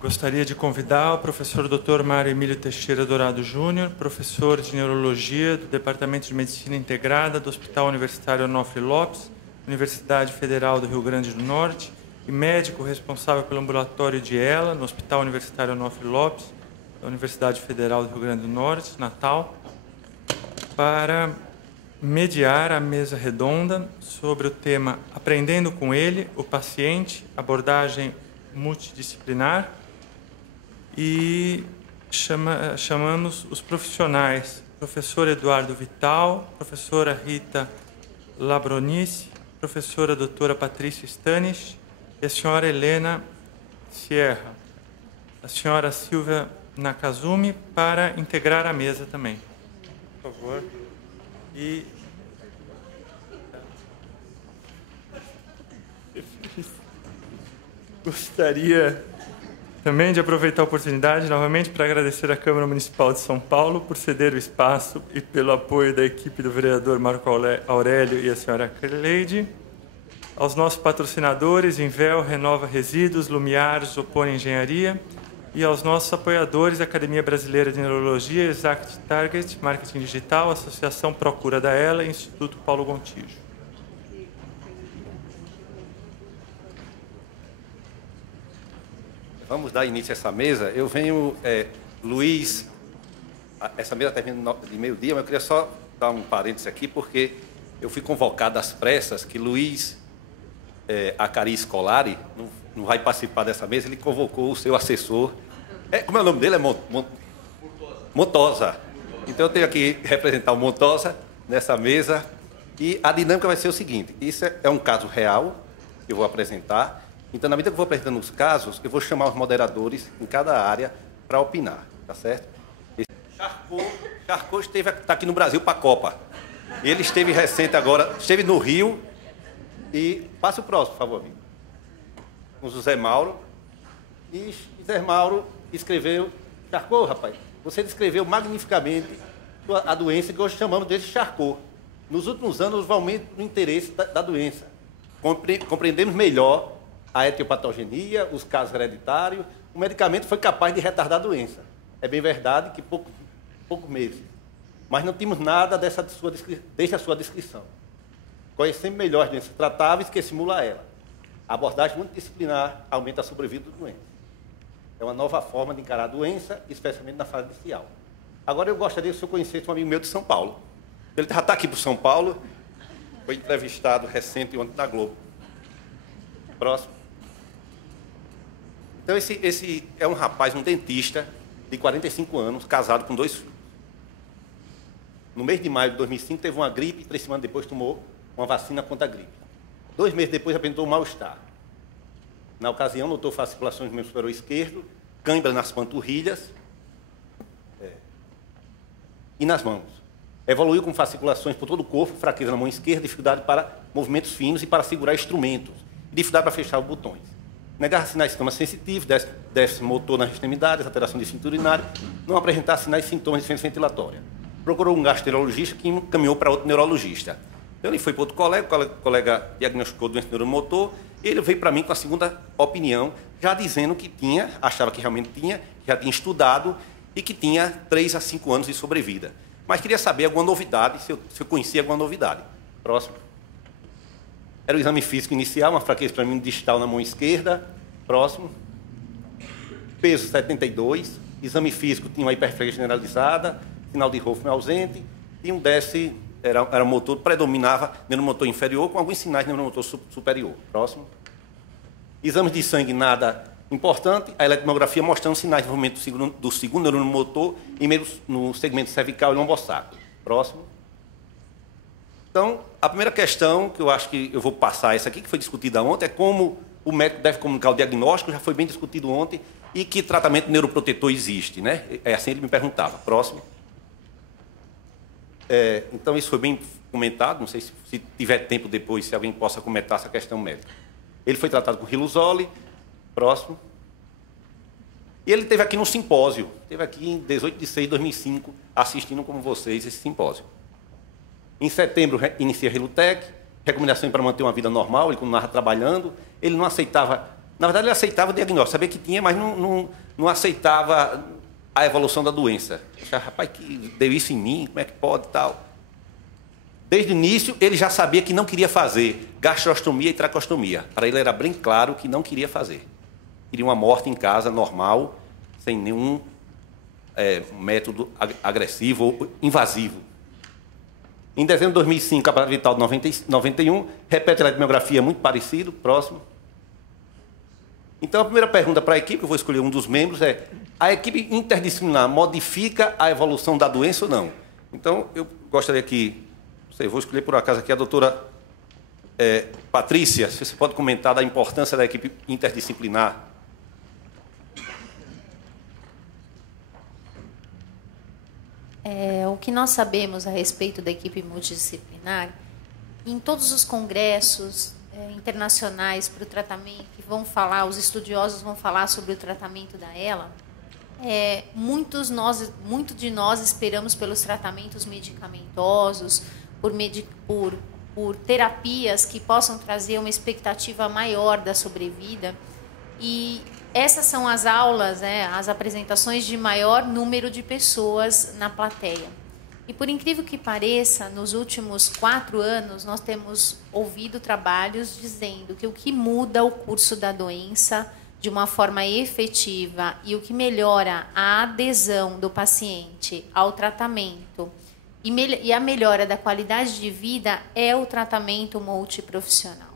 Gostaria de convidar o professor Dr. Mário Emílio Teixeira Dourado Júnior, professor de Neurologia do Departamento de Medicina Integrada do Hospital Universitário Onofre Lopes, Universidade Federal do Rio Grande do Norte, e médico responsável pelo ambulatório de ELA, no Hospital Universitário Onofre Lopes, da Universidade Federal do Rio Grande do Norte, Natal, para mediar a mesa redonda sobre o tema Aprendendo com ele, o paciente, abordagem multidisciplinar, e chamamos os profissionais, professor Eduardo Vital, professora Rita Labronice, professora doutora Patrícia Stanis e a senhora Helena Sierra, a senhora Silvia Nakazumi, para integrar a mesa também. Por favor. E gostaria também de aproveitar a oportunidade novamente para agradecer à Câmara Municipal de São Paulo por ceder o espaço e pelo apoio da equipe do vereador Marco Aurélio e a senhora Cleide, aos nossos patrocinadores, Invel, Renova Resíduos, Lumiar, Zopone Engenharia, e aos nossos apoiadores, Academia Brasileira de Neurologia, Exact Target, Marketing Digital, Associação Procura da ELA e Instituto Paulo Gontijo. Vamos dar início a essa mesa. Eu venho, Luiz, essa mesa termina de meio-dia, mas eu queria só dar um parênteses aqui, porque eu fui convocado às pressas que Luiz Acari Scolari não vai participar dessa mesa, ele convocou o seu assessor. Como é o nome dele? Montosa. Então eu tenho que representar o Montosa nessa mesa, e a dinâmica vai ser o seguinte: isso é um caso real que eu vou apresentar. Então, na medida que eu vou apresentando os casos, eu vou chamar os moderadores em cada área para opinar, tá certo? Charcot está aqui no Brasil para a Copa. Ele esteve recente agora, esteve no Rio. E passe o próximo, por favor, amigo. Com o José Mauro. E José Mauro escreveu... Charcot, rapaz, você descreveu magnificamente a doença que hoje chamamos de Charcot. Nos últimos anos, houve aumento no interesse da doença. Compreendemos melhor a etiopatogenia, os casos hereditários. O medicamento foi capaz de retardar a doença. É bem verdade que poucos meses. Mas não tínhamos nada desde a sua descrição. Conhecemos melhor as doenças tratáveis que simula ela. A abordagem multidisciplinar aumenta a sobrevida do doente. É uma nova forma de encarar a doença, especialmente na fase inicial. Agora, eu gostaria que o senhor conhecesse um amigo meu de São Paulo. Ele já está aqui para São Paulo, foi entrevistado recente ontem na Globo. Próximo. Então, esse é um rapaz, um dentista, de 45 anos, casado com 2 filhos. No mês de maio de 2005, teve uma gripe, 3 semanas depois tomou uma vacina contra a gripe. 2 meses depois, apresentou um mal-estar. Na ocasião, notou fasciculações no membro superior esquerdo, cãibra nas panturrilhas e nas mãos. Evoluiu com fasciculações por todo o corpo, fraqueza na mão esquerda, dificuldade para movimentos finos e para segurar instrumentos, e dificuldade para fechar os botões. Negar sinais de sintomas sensitivos, déficit motor nas extremidades, alteração de cintura urinária, não apresentar sinais e sintomas de insuficiência ventilatória. Procurou um gastroenterologista que encaminhou para outro neurologista. Então, ele foi para outro colega, o colega diagnosticou doença neuromotor, e ele veio para mim com a segunda opinião, já dizendo que achava que realmente tinha, já tinha estudado e que tinha 3 a 5 anos de sobrevida. Mas queria saber alguma novidade, se eu conhecia alguma novidade. Próximo. Era o exame físico inicial, uma fraqueza para mim distal na mão esquerda. Próximo. Peso 72. Exame físico tinha uma hiperfrequência generalizada, sinal de Hoffmann ausente, e um déficit, era motor, predominava neuromotor inferior, com alguns sinais de neuromotor superior. Próximo. Exames de sangue, nada importante. A eletromiografia mostrando sinais de desenvolvimento do segundo neuromotor no segmento cervical e lombosacro. Próximo. Então, a primeira questão que eu acho que eu vou passar essa aqui, que foi discutida ontem, é como o médico deve comunicar o diagnóstico, já foi bem discutido ontem, e que tratamento neuroprotetor existe, né? É assim ele me perguntava. Próximo. Então, isso foi bem comentado, não sei se tiver tempo depois, se alguém possa comentar essa questão médica. Ele foi tratado com Riluzole. Próximo. E ele esteve aqui no simpósio, esteve aqui em 18 de 6 de 2005, assistindo como vocês esse simpósio. Em setembro, inicia a Rilutec, recomendação para manter uma vida normal, ele continuava trabalhando, ele não aceitava Na verdade, ele aceitava o diagnóstico, sabia que tinha, mas não aceitava a evolução da doença. Achava, rapaz, que deu isso em mim, como é que pode e tal. Desde o início, ele já sabia que não queria fazer gastrostomia e tracostomia. Para ele era bem claro que não queria fazer. Queria uma morte em casa, normal, sem nenhum método agressivo ou invasivo. Em dezembro de 2005, a aparato vital de 91, repete a eletromiografia muito parecido, próximo. Então, a primeira pergunta para a equipe, eu vou escolher um dos membros, é: a equipe interdisciplinar modifica a evolução da doença ou não? Então, eu gostaria que, não sei, vou escolher por acaso aqui a doutora Patrícia, se você pode comentar da importância da equipe interdisciplinar. O que nós sabemos a respeito da equipe multidisciplinar, em todos os congressos internacionais para o tratamento, que vão falar, os estudiosos vão falar sobre o tratamento da ELA, muito de nós esperamos pelos tratamentos medicamentosos, por terapias que possam trazer uma expectativa maior da sobrevida. E essas são as aulas, as apresentações de maior número de pessoas na plateia. E, por incrível que pareça, nos últimos 4 anos, nós temos ouvido trabalhos dizendo que o que muda o curso da doença de uma forma efetiva e o que melhora a adesão do paciente ao tratamento e a melhora da qualidade de vida é o tratamento multiprofissional.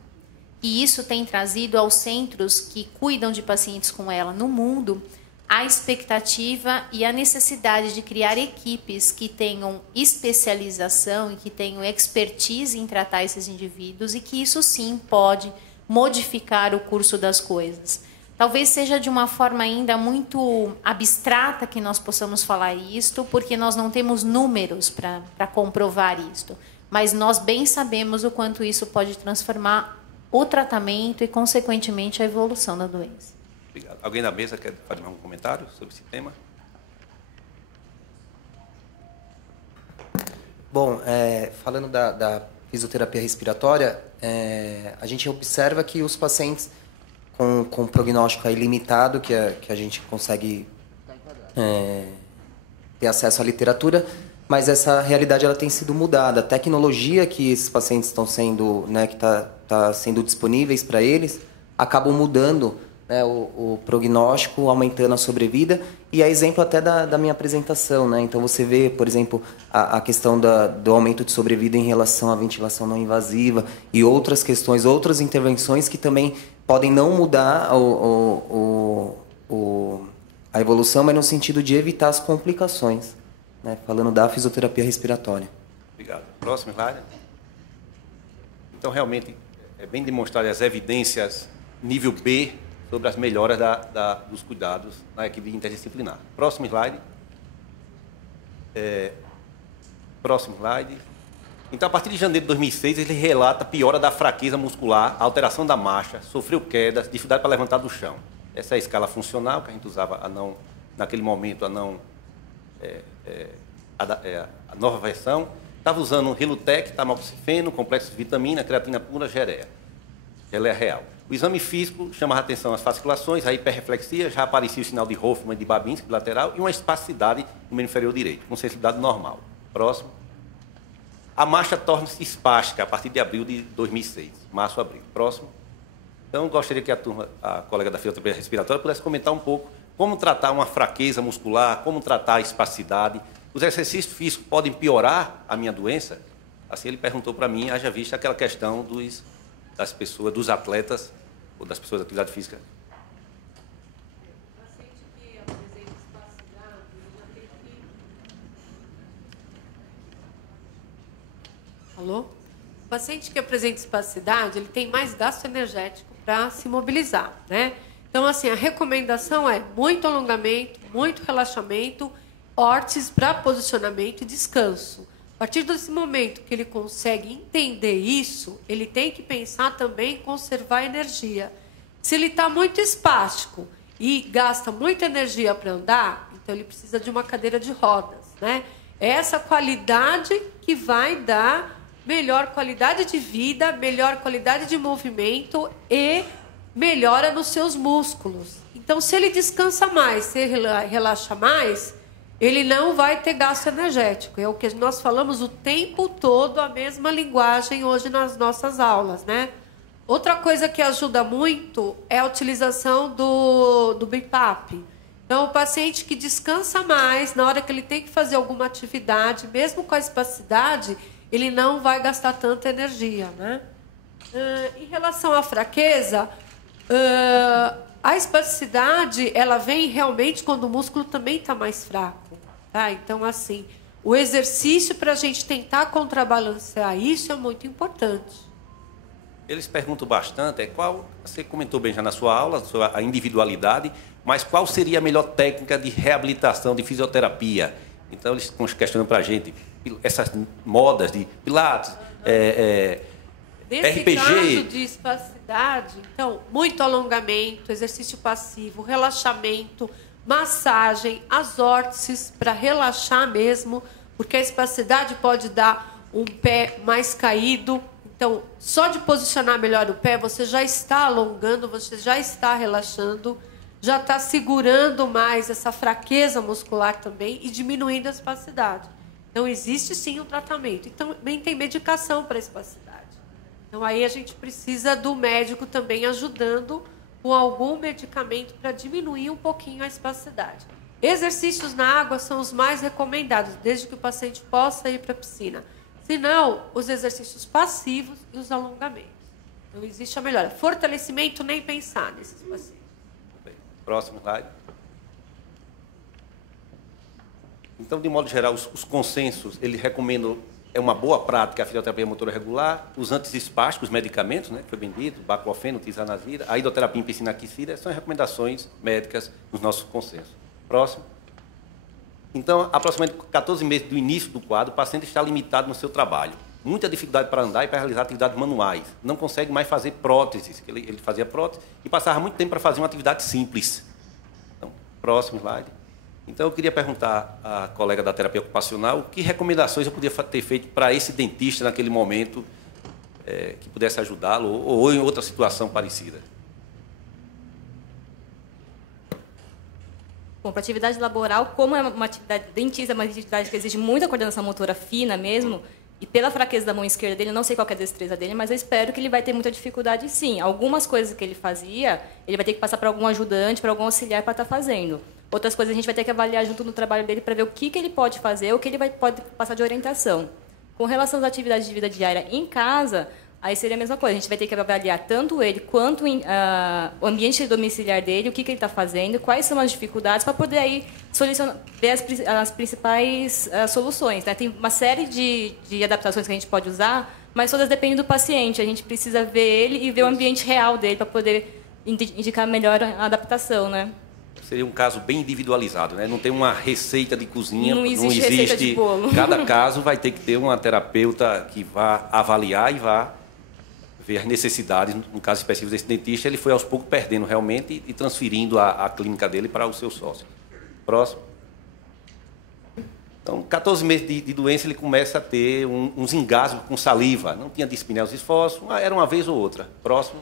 E isso tem trazido aos centros que cuidam de pacientes com ela no mundo a expectativa e a necessidade de criar equipes que tenham especialização e que tenham expertise em tratar esses indivíduos, e que isso sim pode modificar o curso das coisas. Talvez seja de uma forma ainda muito abstrata que nós possamos falar isto, porque nós não temos números para comprovar isto, mas nós bem sabemos o quanto isso pode transformar o tratamento e, consequentemente, a evolução da doença. Obrigado. Alguém na mesa quer fazer algum comentário sobre esse tema? Bom, falando da fisioterapia respiratória, a gente observa que os pacientes com prognóstico aí limitado, que a gente consegue ter acesso à literatura, mas essa realidade ela tem sido mudada. A tecnologia que esses pacientes estão sendo, que tá sendo disponíveis para eles, acabam mudando, o prognóstico, aumentando a sobrevida, e é exemplo até da minha apresentação. Então você vê, por exemplo, a questão do aumento de sobrevida em relação à ventilação não invasiva e outras questões, outras intervenções que também podem não mudar a evolução, mas no sentido de evitar as complicações, falando da fisioterapia respiratória. Obrigado. Próximo slide. Então, realmente, é bem demonstrado as evidências nível B sobre as melhoras dos cuidados na equipe interdisciplinar. Próximo slide. Próximo slide. Então, a partir de janeiro de 2006, ele relata piora da fraqueza muscular, alteração da marcha, sofreu quedas, dificuldade para levantar do chão. Essa é a escala funcional que a gente usava naquele momento, a nova versão. Estava usando Relutec, tamoxifeno, complexo de vitamina, creatina pura, geléia real. O exame físico chamava a atenção às fasciculações, a hiperreflexia, já aparecia o sinal de Hoffmann e de Babinski lateral e uma espasticidade no membro inferior direito, com sensibilidade normal. Próximo. A marcha torna-se espástica a partir de abril de 2006, março-abril. Próximo. Então, gostaria que a colega da fisioterapia respiratória, pudesse comentar um pouco como tratar uma fraqueza muscular, como tratar a espasticidade. Os exercícios físicos podem piorar a minha doença? Assim, ele perguntou para mim, haja vista aquela questão das pessoas, dos atletas, ou das pessoas da atividade física. Alô? O paciente que apresenta espasticidade, ele tem mais gasto energético para se mobilizar, Então, assim, a recomendação é muito alongamento, muito relaxamento, órteses para posicionamento e descanso. A partir desse momento que ele consegue entender isso, ele tem que pensar também em conservar energia. Se ele está muito espástico e gasta muita energia para andar, então ele precisa de uma cadeira de rodas, É essa qualidade que vai dar melhor qualidade de vida, melhor qualidade de movimento e melhora nos seus músculos. Então, se ele descansa mais, se ele relaxa mais, ele não vai ter gasto energético. É o que nós falamos o tempo todo, a mesma linguagem hoje nas nossas aulas, né? Outra coisa que ajuda muito é a utilização do BiPAP. Então, o paciente que descansa mais, na hora que ele tem que fazer alguma atividade, mesmo com a espacidade, ele não vai gastar tanta energia, né? Em relação à fraqueza, a espasticidade, ela vem realmente quando o músculo também está mais fraco. Tá? Então, assim, o exercício para a gente tentar contrabalancear isso é muito importante. Eles perguntam bastante, você comentou bem já na sua aula, sobre a individualidade, mas qual seria a melhor técnica de reabilitação, de fisioterapia? Então, eles estão questionando para a gente essas modas de pilates, Nesse RPG. caso de espasticidade, então, muito alongamento, exercício passivo, relaxamento, massagem, as órtices para relaxar mesmo, porque a espasticidade pode dar um pé mais caído. Então, só de posicionar melhor o pé, você já está alongando, você já está relaxando, já está segurando mais essa fraqueza muscular também e diminuindo a espasticidade. Então, existe sim um tratamento. E também tem medicação para a espasticidade. Então, aí a gente precisa do médico também ajudando com algum medicamento para diminuir um pouquinho a espasticidade. Exercícios na água são os mais recomendados, desde que o paciente possa ir para a piscina. Se não, os exercícios passivos e os alongamentos. Não existe a melhora. Fortalecimento, nem pensar nesses pacientes. Próximo slide. Então, de modo geral, os consensos, eles recomendam, é uma boa prática a fisioterapia motora regular, os antiespásticos, medicamentos, né, que foi bem dito, baclofeno, tisanazida, a hidroterapia em piscina aquecida, são recomendações médicas nos nossos consensos. Próximo. Então, aproximadamente 14 meses do início do quadro, o paciente está limitado no seu trabalho. Muita dificuldade para andar e para realizar atividades manuais. Não consegue mais fazer próteses. Ele fazia prótese e passava muito tempo para fazer uma atividade simples. Então, próximo slide. Então, eu queria perguntar à colega da terapia ocupacional que recomendações eu podia ter feito para esse dentista naquele momento que pudesse ajudá-lo ou em outra situação parecida. Bom, para atividade laboral, como é uma atividade dentista, é uma atividade que exige muita coordenação motora fina mesmo, e pela fraqueza da mão esquerda dele, eu não sei qual é a destreza dele, mas eu espero que ele vai ter muita dificuldade sim. Algumas coisas que ele fazia, ele vai ter que passar para algum ajudante, para algum auxiliar para estar fazendo. Outras coisas a gente vai ter que avaliar junto no trabalho dele para ver o que ele pode fazer, o que ele pode passar de orientação. Com relação às atividades de vida diária em casa, aí seria a mesma coisa. A gente vai ter que avaliar tanto ele quanto o ambiente domiciliar dele, o que ele está fazendo, quais são as dificuldades, para poder aí ver as principais soluções, né? Tem uma série de adaptações que a gente pode usar, mas todas dependem do paciente. A gente precisa ver ele e ver o ambiente real dele para poder indicar melhor a adaptação, né? Seria um caso bem individualizado, né? Não tem uma receita de cozinha, não existe receita de bolo. Cada caso vai ter que ter uma terapeuta que vá avaliar e vá ver as necessidades. No caso específico desse dentista, ele foi aos poucos perdendo realmente e transferindo a clínica dele para o seu sócio. Próximo. Então, 14 meses de doença, ele começa a ter uns engasgos com saliva. Não tinha dispneia aos esforços, era uma vez ou outra. Próximo.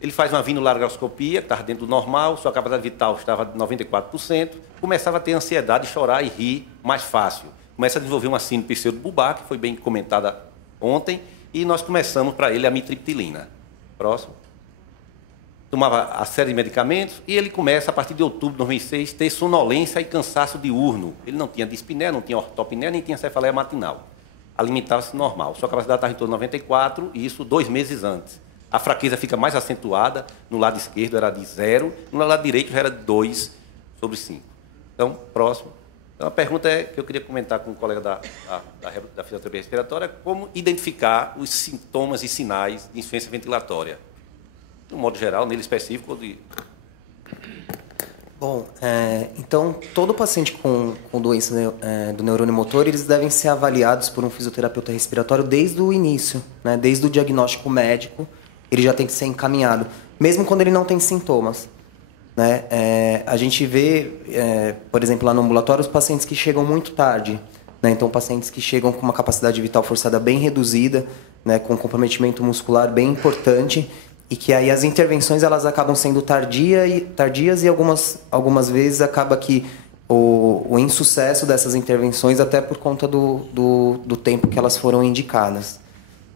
Ele faz uma vinolargoscopia, que estava dentro do normal, sua capacidade vital estava de 94%, começava a ter ansiedade, chorar e rir mais fácil. Começa a desenvolver uma síndrome pseudobulbar, que foi bem comentada ontem, e nós começamos para ele a amitriptilina. Próximo. Tomava a série de medicamentos e ele começa, a partir de outubro de 2006, a ter sonolência e cansaço diurno. Ele não tinha dispneia, não tinha ortopneia, nem tinha cefaleia matinal. Alimentava-se normal. Sua capacidade estava em torno de 94, e isso 2 meses antes. A fraqueza fica mais acentuada, no lado esquerdo era de 0, no lado direito já era de 2/5. Então, próximo. Então, a pergunta que eu queria comentar com o colega da fisioterapia respiratória, como identificar os sintomas e sinais de insuficiência ventilatória. De um modo geral, nele específico. Bom, então, todo paciente com doença do neurônio motor, eles devem ser avaliados por um fisioterapeuta respiratório desde o início, né? Desde o diagnóstico médico, ele já tem que ser encaminhado, mesmo quando ele não tem sintomas, né? A gente vê, por exemplo, lá no ambulatório, os pacientes que chegam muito tarde, né? Então, pacientes que chegam com uma capacidade vital forçada bem reduzida, né? Com um comprometimento muscular bem importante, e que aí as intervenções elas acabam sendo tardias e algumas vezes acaba que o insucesso dessas intervenções até por conta do tempo que elas foram indicadas,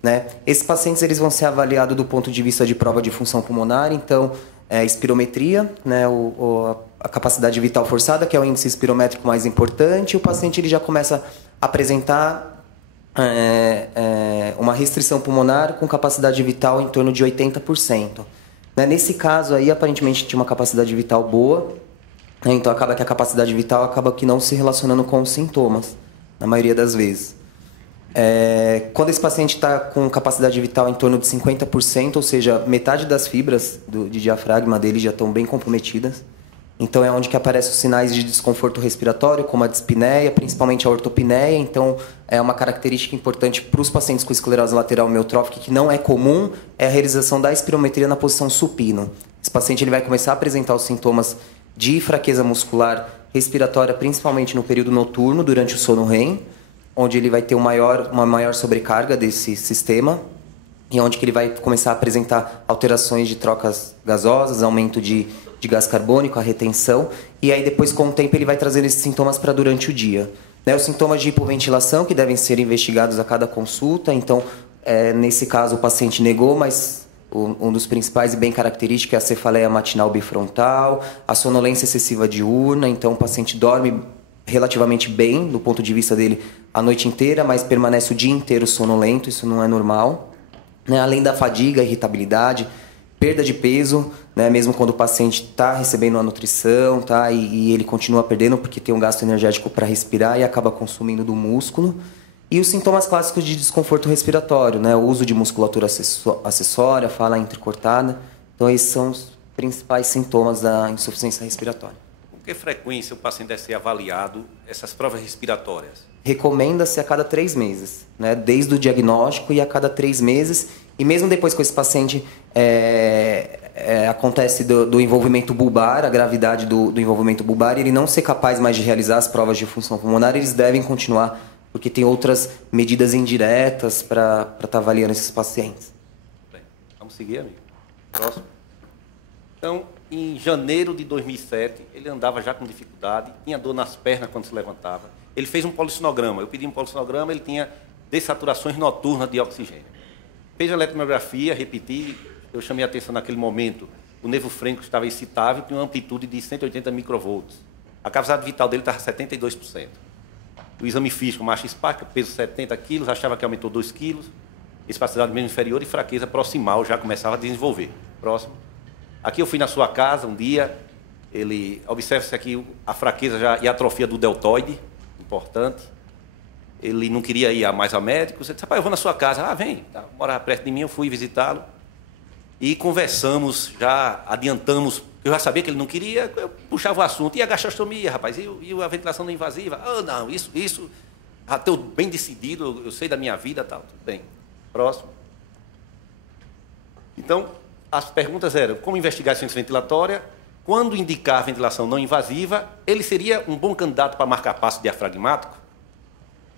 né? Esses pacientes eles vão ser avaliados do ponto de vista de prova de função pulmonar, então espirometria, né, a capacidade vital forçada, que é o índice espirométrico mais importante. O paciente ele já começa a apresentar uma restrição pulmonar com capacidade vital em torno de 80%. Né? Nesse caso aí, aparentemente tinha uma capacidade vital boa, né? Então acaba que a capacidade vital acaba que não se relacionando com os sintomas, na maioria das vezes. Quando esse paciente está com capacidade vital em torno de 50%, ou seja, metade das fibras de diafragma dele já estão bem comprometidas, então é onde que aparecem os sinais de desconforto respiratório, como a dispneia, principalmente a ortopneia. Então é uma característica importante para os pacientes com esclerose lateral amiotrófica, que não é comum, é a realização da espirometria na posição supino. Esse paciente ele vai começar a apresentar os sintomas de fraqueza muscular respiratória, principalmente no período noturno, durante o sono REM, onde ele vai ter uma maior sobrecarga desse sistema e onde que ele vai começar a apresentar alterações de trocas gasosas, aumento de gás carbônico, a retenção, e aí depois com o tempo ele vai trazendo esses sintomas para durante o dia. Né, os sintomas de hipoventilação que devem ser investigados a cada consulta, então nesse caso o paciente negou, mas um dos principais e bem característico é a cefaleia matinal bifrontal, a sonolência excessiva diurna, então o paciente dorme relativamente bem, do ponto de vista dele, a noite inteira, mas permanece o dia inteiro sonolento, isso não é normal. Né? Além da fadiga, irritabilidade, perda de peso, né? Mesmo quando o paciente está recebendo a nutrição, tá? E ele continua perdendo porque tem um gasto energético para respirar e acaba consumindo do músculo. E os sintomas clássicos de desconforto respiratório, né? O uso de musculatura acessória, fala entrecortada. Então, esses são os principais sintomas da insuficiência respiratória. Com que frequência o paciente deve ser avaliado essas provas respiratórias? Recomenda-se a cada 3 meses, né? Desde o diagnóstico e a cada 3 meses. E mesmo depois que esse paciente acontece do envolvimento bulbar, a gravidade do envolvimento bulbar, e ele não ser capaz mais de realizar as provas de função pulmonar, eles devem continuar, porque tem outras medidas indiretas para estar avaliando esses pacientes. Bem, vamos seguir, amigo. Próximo. Então, em janeiro de 2007, ele andava já com dificuldade, tinha dor nas pernas quando se levantava. Ele fez um polissinograma. Eu pedi um polissinograma, ele tinha dessaturações noturnas de oxigênio. Fez a eletromiografia, repeti, eu chamei a atenção naquele momento, o nervo frênico estava excitável, tinha uma amplitude de 180 microvolts. A capacidade vital dele estava 72%. O exame físico, marcha Spark, peso 70 quilos, achava que aumentou 2 quilos, espacidade menos inferior e fraqueza proximal já começava a desenvolver. Próximo. Aqui eu fui na sua casa um dia, observa-se aqui a fraqueza já e a atrofia do deltoide, importante. Ele não queria ir mais a médico. Você disse, rapaz, eu vou na sua casa. Ah, vem. Tá, morava perto de mim, eu fui visitá-lo. E conversamos, já adiantamos. Eu já sabia que ele não queria, eu puxava o assunto. E a gastrostomia, rapaz? E a ventilação não invasiva? Ah, não, isso já estou bem decidido, eu sei da minha vida, tal. Tudo bem. Próximo. Então, as perguntas eram, como investigar a insuficiência ventilatória? Quando indicar a ventilação não invasiva, ele seria um bom candidato para marcar passo diafragmático?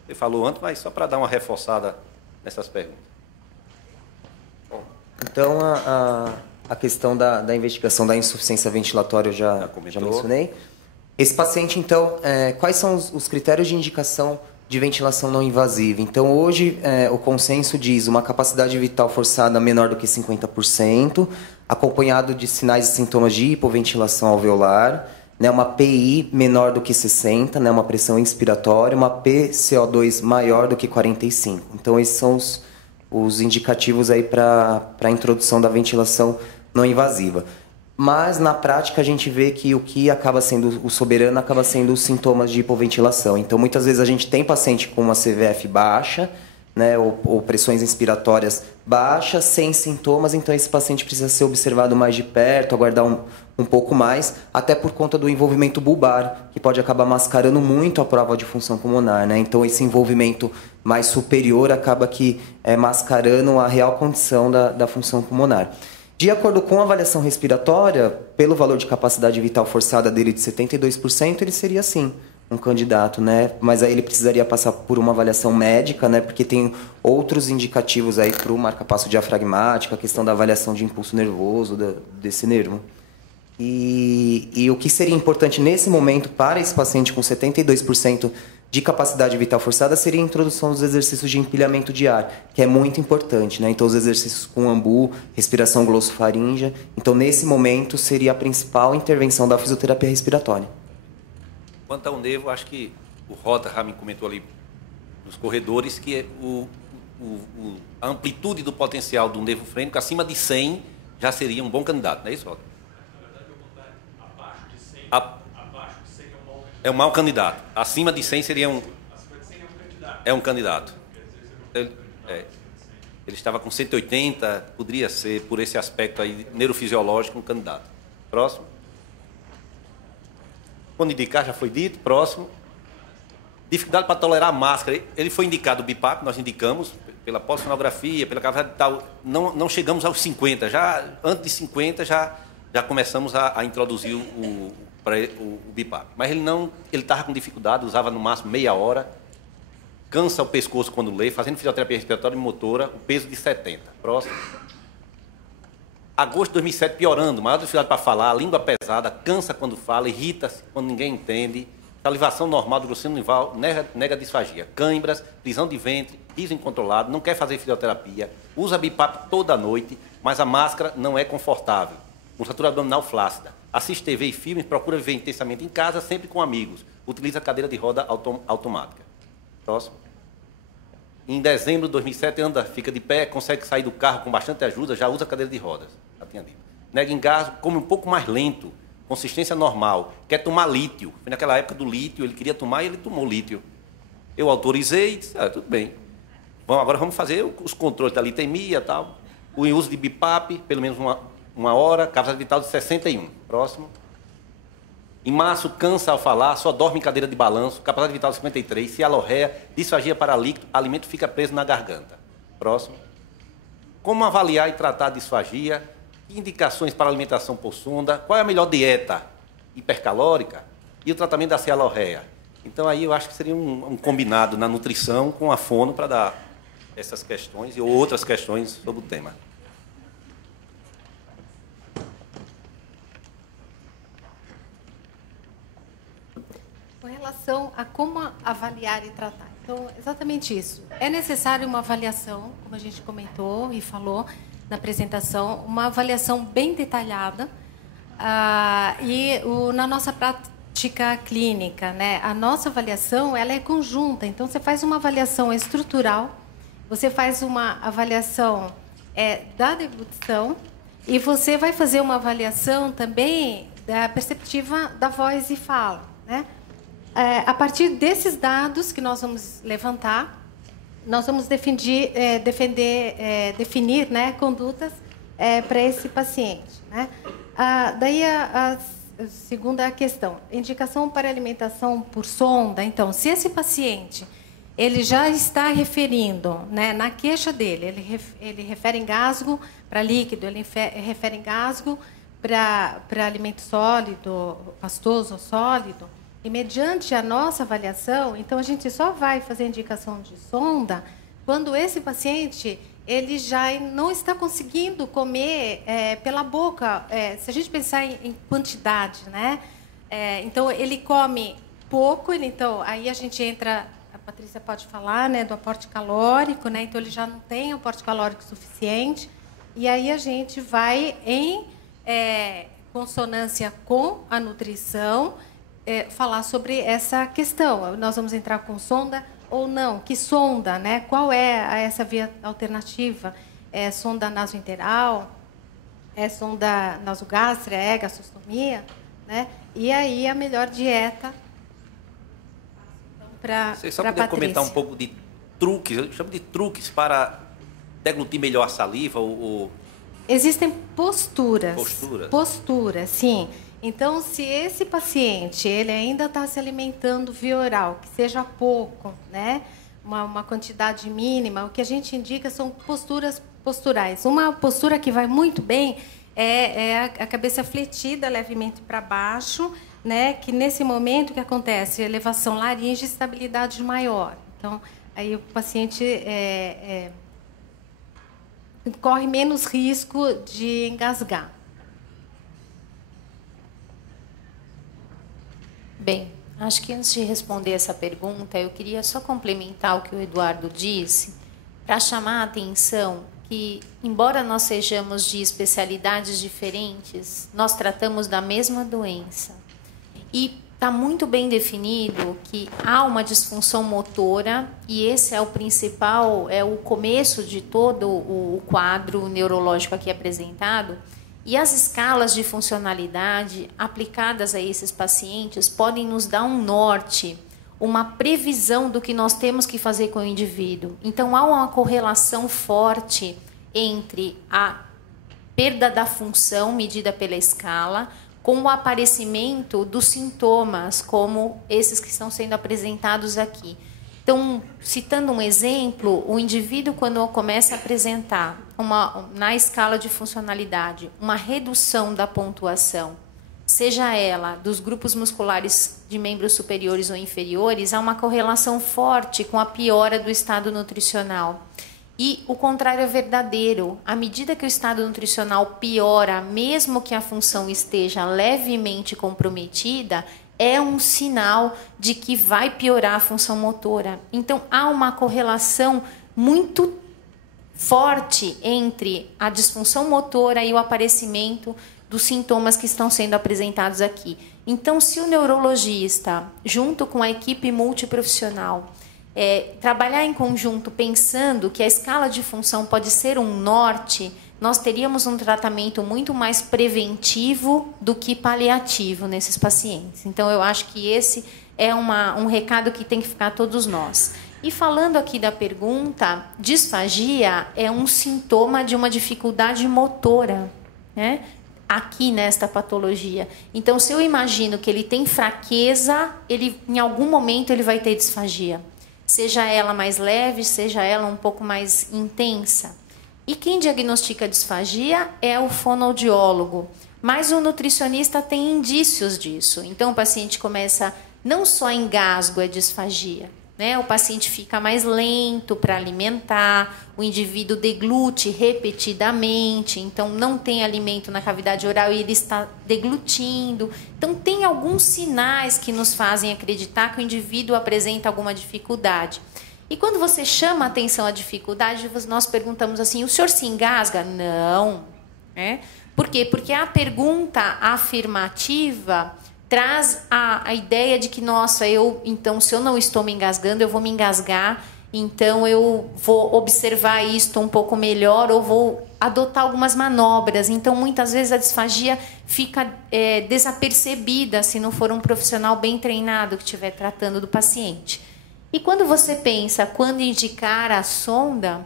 Você falou antes, mas só para dar uma reforçada nessas perguntas. Bom, então, a questão da investigação da insuficiência ventilatória eu já mencionei. Esse paciente, então, quais são os critérios de indicação de ventilação não invasiva? Então, hoje, o consenso diz uma capacidade vital forçada menor do que 50%, acompanhado de sinais e sintomas de hipoventilação alveolar, né, uma PI menor do que 60, né, uma pressão inspiratória, uma PCO2 maior do que 45. Então, esses são os indicativos aí para a introdução da ventilação não invasiva. Mas, na prática, a gente vê que o que acaba sendo o soberano acaba sendo os sintomas de hipoventilação. Então, muitas vezes a gente tem paciente com uma CVF baixa, né, ou pressões inspiratórias baixas, sem sintomas, então esse paciente precisa ser observado mais de perto, aguardar um pouco mais, até por conta do envolvimento bulbar, que pode acabar mascarando muito a prova de função pulmonar, né? Então esse envolvimento mais superior acaba que mascarando a real condição da função pulmonar. De acordo com a avaliação respiratória, pelo valor de capacidade vital forçada dele de 72%, ele seria sim um candidato, né? Mas aí ele precisaria passar por uma avaliação médica, né? Porque tem outros indicativos aí para o marca-passo diafragmático, a questão da avaliação de impulso nervoso desse nervo. E o que seria importante nesse momento para esse paciente com 72% de capacidade vital forçada seria a introdução dos exercícios de empilhamento de ar, que é muito importante, né? Então, os exercícios com ambu, respiração glossofaríngea. Então, nesse momento, seria a principal intervenção da fisioterapia respiratória. Quanto ao nervo, acho que o Rota já me comentou ali nos corredores que a amplitude do potencial do nervo frênico acima de 100 já seria um bom candidato, não é isso, Rota? É um mau candidato. Acima de 100 seria um... É um candidato. Ele estava com 180, poderia ser, por esse aspecto aí, neurofisiológico, um candidato. Próximo. Quando indicar, já foi dito. Próximo. Dificuldade para tolerar a máscara. Ele foi indicado o BIPAP, nós indicamos, pela polissonografia, pela cavidade tal. Não chegamos aos 50. Já, antes de 50, já começamos a introduzir o BIPAP. Mas ele estava com dificuldade, usava no máximo meia hora, cansa o pescoço quando lê, fazendo fisioterapia respiratória e motora, o peso de 70. Próximo. Agosto de 2007 piorando, maior dificuldade para falar, língua pesada, cansa quando fala, irrita-se quando ninguém entende, salivação normal do grosseiro nival, nega disfagia, cãibras, prisão de ventre, riso incontrolado, não quer fazer fisioterapia, usa BIPAP toda noite, mas a máscara não é confortável, musculatura abdominal flácida. Assiste TV e filmes, procura viver intensamente em casa, sempre com amigos. Utiliza cadeira de roda automática. Próximo. Em dezembro de 2007, fica de pé, consegue sair do carro com bastante ajuda, já usa cadeira de rodas. Já tinha dito. Nega engasgo, come um pouco mais lento, consistência normal, quer tomar lítio. Foi naquela época do lítio, ele queria tomar e ele tomou lítio. Eu autorizei e disse, tudo bem. Bom, agora vamos fazer os controles da litemia e tal. O uso de BIPAP, pelo menos uma hora, capacidade vital de 61. Próximo. Em março, cansa ao falar, só dorme em cadeira de balanço, capacidade vital de 53, cialorreia, disfagia para líquido, alimento fica preso na garganta. Próximo. Como avaliar e tratar a disfagia? Indicações para alimentação por sonda? Qual é a melhor dieta? Hipercalórica? E o tratamento da cialorreia? Então, aí eu acho que seria um combinado na nutrição com a fono para dar essas questões e outras questões sobre o tema. Com relação a como avaliar e tratar. Então, exatamente isso. É necessário uma avaliação, como a gente comentou e falou na apresentação, uma avaliação bem detalhada na nossa prática clínica, né? A nossa avaliação ela é conjunta. Então, você faz uma avaliação estrutural, você faz uma avaliação da deglutição e você vai fazer uma avaliação também da perspectiva da voz e fala, né? A partir desses dados que nós vamos levantar, nós vamos definir, né, condutas para esse paciente, né? Daí a segunda questão, indicação para alimentação por sonda. Então, se esse paciente ele já está referindo, né, na queixa dele, ele refere engasgo para líquido, ele refere engasgo para alimento sólido, pastoso ou sólido. E mediante a nossa avaliação, então a gente só vai fazer indicação de sonda quando esse paciente ele já não está conseguindo comer pela boca. Se a gente pensar em quantidade, né? Então ele come pouco, então aí a gente entra, a Patrícia pode falar, né, do aporte calórico, né? Então ele já não tem aporte calórico suficiente e aí a gente vai em consonância com a nutrição. Falar sobre essa questão. Nós vamos entrar com sonda ou não? Que sonda, né? Qual é essa via alternativa? É sonda nasointeral? É sonda nasogástria? É gastrostomia? Né? E aí a melhor dieta para Vocês só poderiam comentar um pouco de truques, eu chamo de truques para deglutir melhor a saliva ou... Existem posturas. Posturas, sim. Então, se esse paciente ele ainda está se alimentando via oral, que seja pouco, né? Uma quantidade mínima, o que a gente indica são posturas posturais. Uma postura que vai muito bem é a cabeça fletida levemente para baixo, né, que nesse momento o que acontece? Elevação laríngea e estabilidade maior. Então, aí o paciente corre menos risco de engasgar. Bem, acho que antes de responder essa pergunta, eu queria só complementar o que o Eduardo disse, para chamar a atenção que, embora nós sejamos de especialidades diferentes, nós tratamos da mesma doença. E está muito bem definido que há uma disfunção motora, e esse é o principal, é o começo de todo o quadro neurológico aqui apresentado. E as escalas de funcionalidade aplicadas a esses pacientes podem nos dar um norte, uma previsão do que nós temos que fazer com o indivíduo. Então, há uma correlação forte entre a perda da função medida pela escala com o aparecimento dos sintomas, como esses que estão sendo apresentados aqui. Então, citando um exemplo, o indivíduo, quando começa a apresentar na escala de funcionalidade uma redução da pontuação, seja ela dos grupos musculares de membros superiores ou inferiores, há uma correlação forte com a piora do estado nutricional. E o contrário é verdadeiro. À medida que o estado nutricional piora, mesmo que a função esteja levemente comprometida, é um sinal de que vai piorar a função motora. Então, há uma correlação muito forte entre a disfunção motora e o aparecimento dos sintomas que estão sendo apresentados aqui. Então, se o neurologista, junto com a equipe multiprofissional, trabalhar em conjunto pensando que a escala de função pode ser um norte, nós teríamos um tratamento muito mais preventivo do que paliativo nesses pacientes. Então, eu acho que esse é um recado que tem que ficar a todos nós. E falando aqui da pergunta, disfagia é um sintoma de uma dificuldade motora, né? Aqui nesta patologia. Então, se eu imagino que ele tem fraqueza, em algum momento ele vai ter disfagia. Seja ela mais leve, seja ela um pouco mais intensa. E quem diagnostica disfagia é o fonoaudiólogo. Mas o nutricionista tem indícios disso. Então, o paciente começa, não só engasgo é disfagia, né? O paciente fica mais lento para alimentar, o indivíduo deglute repetidamente, então não tem alimento na cavidade oral e ele está deglutindo. Então, tem alguns sinais que nos fazem acreditar que o indivíduo apresenta alguma dificuldade. E quando você chama a atenção à dificuldade, nós perguntamos assim, o senhor se engasga? Não. Por quê? Porque a pergunta afirmativa traz a ideia de que, nossa, então, se eu não estou me engasgando, eu vou me engasgar, então eu vou observar isto um pouco melhor ou vou adotar algumas manobras. Então, muitas vezes a disfagia fica desapercebida se não for um profissional bem treinado que estiver tratando do paciente. E quando você pensa, quando indicar a sonda,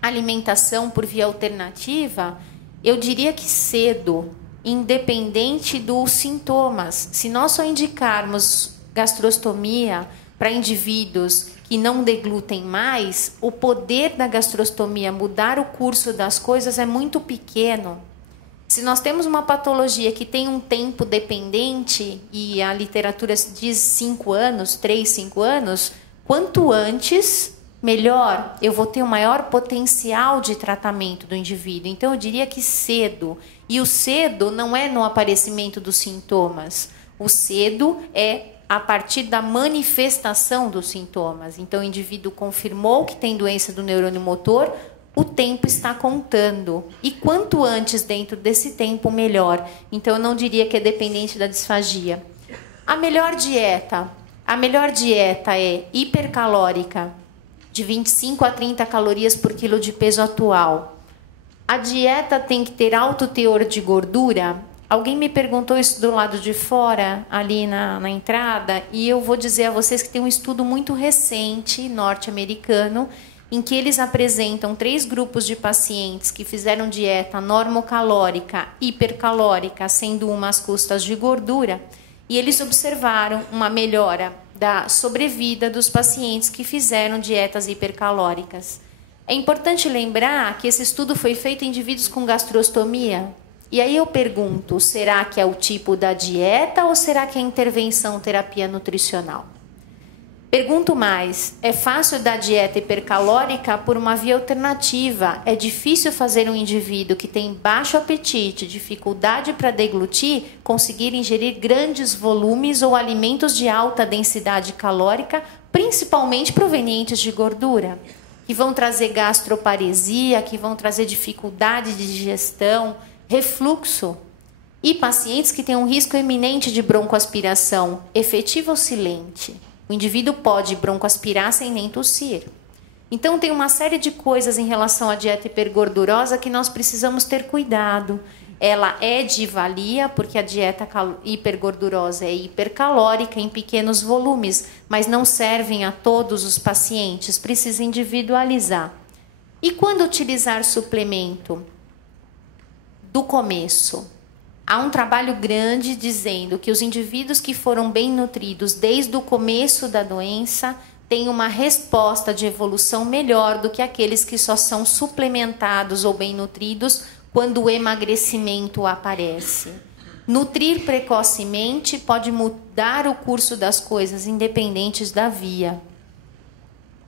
alimentação por via alternativa, eu diria que cedo, independente dos sintomas. Se nós só indicarmos gastrostomia para indivíduos que não deglutem mais, o poder da gastrostomia mudar o curso das coisas é muito pequeno. Se nós temos uma patologia que tem um tempo dependente, e a literatura diz 5 anos, 3, 5 anos, quanto antes, melhor, eu vou ter um maior potencial de tratamento do indivíduo. Então, eu diria que cedo. E o cedo não é no aparecimento dos sintomas. O cedo é a partir da manifestação dos sintomas. Então, o indivíduo confirmou que tem doença do neurônio motor, o tempo está contando. E quanto antes dentro desse tempo, melhor. Então, eu não diria que é dependente da disfagia. A melhor dieta é hipercalórica, de 25 a 30 calorias por quilo de peso atual. A dieta tem que ter alto teor de gordura? Alguém me perguntou isso do lado de fora, ali na entrada, e eu vou dizer a vocês que tem um estudo muito recente, norte-americano, em que eles apresentam 3 grupos de pacientes que fizeram dieta normocalórica, hipercalórica, sendo uma às custas de gordura, e eles observaram uma melhora da sobrevida dos pacientes que fizeram dietas hipercalóricas. É importante lembrar que esse estudo foi feito em indivíduos com gastrostomia. E aí eu pergunto, será que é o tipo da dieta ou será que é intervenção terapia nutricional? Pergunto mais, é fácil dar dieta hipercalórica por uma via alternativa? É difícil fazer um indivíduo que tem baixo apetite, dificuldade para deglutir, conseguir ingerir grandes volumes ou alimentos de alta densidade calórica, principalmente provenientes de gordura, que vão trazer gastroparesia, que vão trazer dificuldade de digestão, refluxo, e pacientes que têm um risco iminente de broncoaspiração, efetiva ou silente. O indivíduo pode broncoaspirar sem nem tossir. Então, tem uma série de coisas em relação à dieta hipergordurosa que nós precisamos ter cuidado. Ela é de valia, porque a dieta hipergordurosa é hipercalórica em pequenos volumes, mas não servem a todos os pacientes, precisa individualizar. E quando utilizar suplemento? Do começo. Há um trabalho grande dizendo que os indivíduos que foram bem nutridos desde o começo da doença têm uma resposta de evolução melhor do que aqueles que só são suplementados ou bem nutridos quando o emagrecimento aparece. Nutrir precocemente pode mudar o curso das coisas, independentes da via.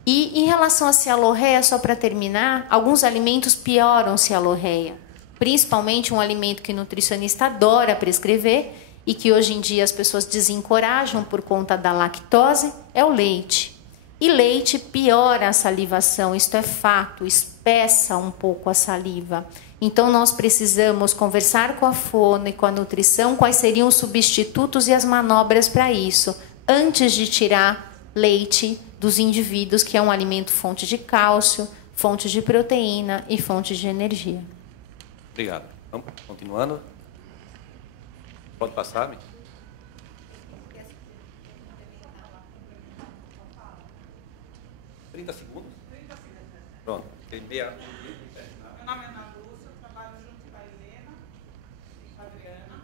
E em relação à cialorreia, só para terminar, alguns alimentos pioram cialorreia. Principalmente um alimento que o nutricionista adora prescrever e que hoje em dia as pessoas desencorajam por conta da lactose, é o leite. E leite piora a salivação, isto é fato, espessa um pouco a saliva. Então, nós precisamos conversar com a fono e com a nutrição quais seriam os substitutos e as manobras para isso, antes de tirar leite dos indivíduos, que é um alimento fonte de cálcio, fonte de proteína e fonte de energia. Obrigado. Vamos continuando. Pode passar, Mi? 30 segundos? Pronto. Tem meia. Meu nome é Ana Lúcia, eu trabalho junto com a Helena e com a Adriana.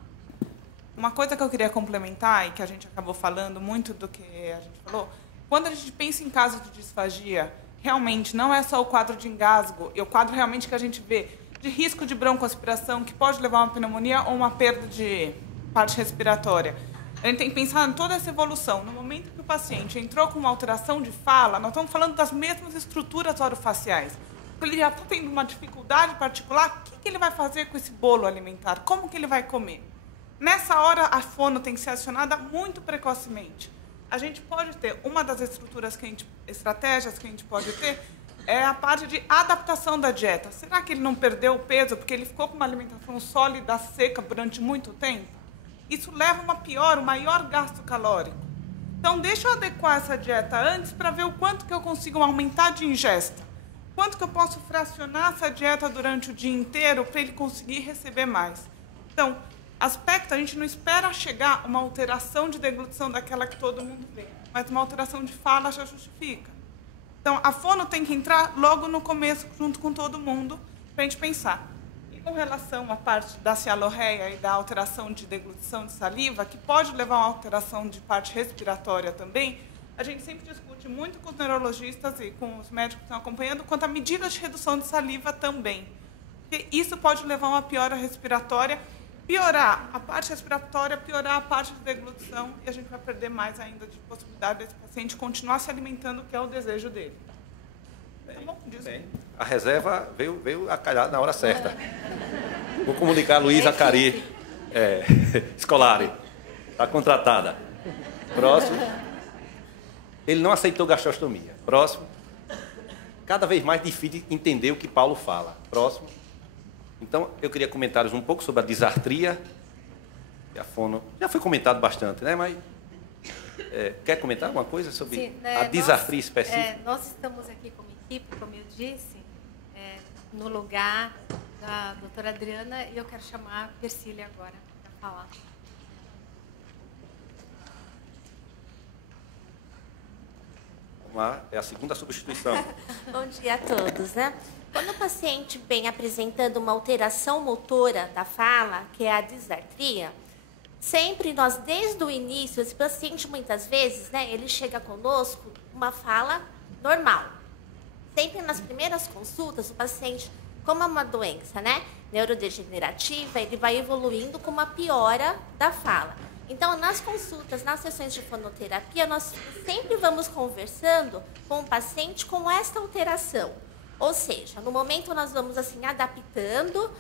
Uma coisa que eu queria complementar, e que a gente acabou falando muito do que a gente falou, quando a gente pensa em casos de disfagia, realmente não é só o quadro de engasgo, e o quadro realmente que a gente vê de risco de broncoaspiração, que pode levar a uma pneumonia ou uma perda de parte respiratória. A gente tem que pensar em toda essa evolução. No momento que o paciente entrou com uma alteração de fala, nós estamos falando das mesmas estruturas orofaciais. Ele já está tendo uma dificuldade particular, o que ele vai fazer com esse bolo alimentar? Como que ele vai comer? Nessa hora, a fono tem que ser acionada muito precocemente. A gente pode ter, uma das estratégias que a gente pode ter, é a parte de adaptação da dieta. Será que ele não perdeu o peso porque ele ficou com uma alimentação sólida, seca, durante muito tempo? Isso leva a um maior gasto calórico. Então, deixa eu adequar essa dieta antes para ver o quanto que eu consigo aumentar de ingesta. Quanto que eu posso fracionar essa dieta durante o dia inteiro para ele conseguir receber mais. Então, a gente não espera chegar uma alteração de deglutição daquela que todo mundo vê, mas uma alteração de fala já justifica. Então, a fono tem que entrar logo no começo, junto com todo mundo, para a gente pensar. E com relação à parte da cialorreia e da alteração de deglutição de saliva, que pode levar a uma alteração de parte respiratória também, a gente sempre discute muito com os neurologistas e com os médicos que estão acompanhando, quanto a medidas de redução de saliva também. Porque isso pode levar a uma piora respiratória, piorar a parte respiratória, piorar a parte de deglutição, e a gente vai perder mais ainda de possibilidade desse paciente continuar se alimentando, que é o desejo dele. Bem, tá bom? Bem. A reserva veio a calhar na hora certa. Vou comunicar a Luísa Cari, Scolari. Está contratada. Próximo. Ele não aceitou gastrostomia. Próximo. Cada vez mais difícil entender o que Paulo fala. Próximo. Então, eu queria comentários um pouco sobre a disartria. A fono já foi comentado bastante, né? Mas quer comentar alguma coisa sobre Sim, a disartria específica? Nós estamos aqui como equipe, como eu disse, no lugar da doutora Adriana, e eu quero chamar a Persília agora para falar. Vamos lá, é a segunda substituição. Bom dia a todos, né? Quando o paciente vem apresentando uma alteração motora da fala, que é a disartria, sempre nós, desde o início, esse paciente muitas vezes, né, ele chega conosco uma fala normal. Sempre nas primeiras consultas, o paciente, como é uma doença, né, neurodegenerativa, ele vai evoluindo com uma piora da fala. Então, nas consultas, nas sessões de fonoterapia, nós sempre vamos conversando com o paciente com esta alteração. Ou seja, no momento nós vamos assim adaptando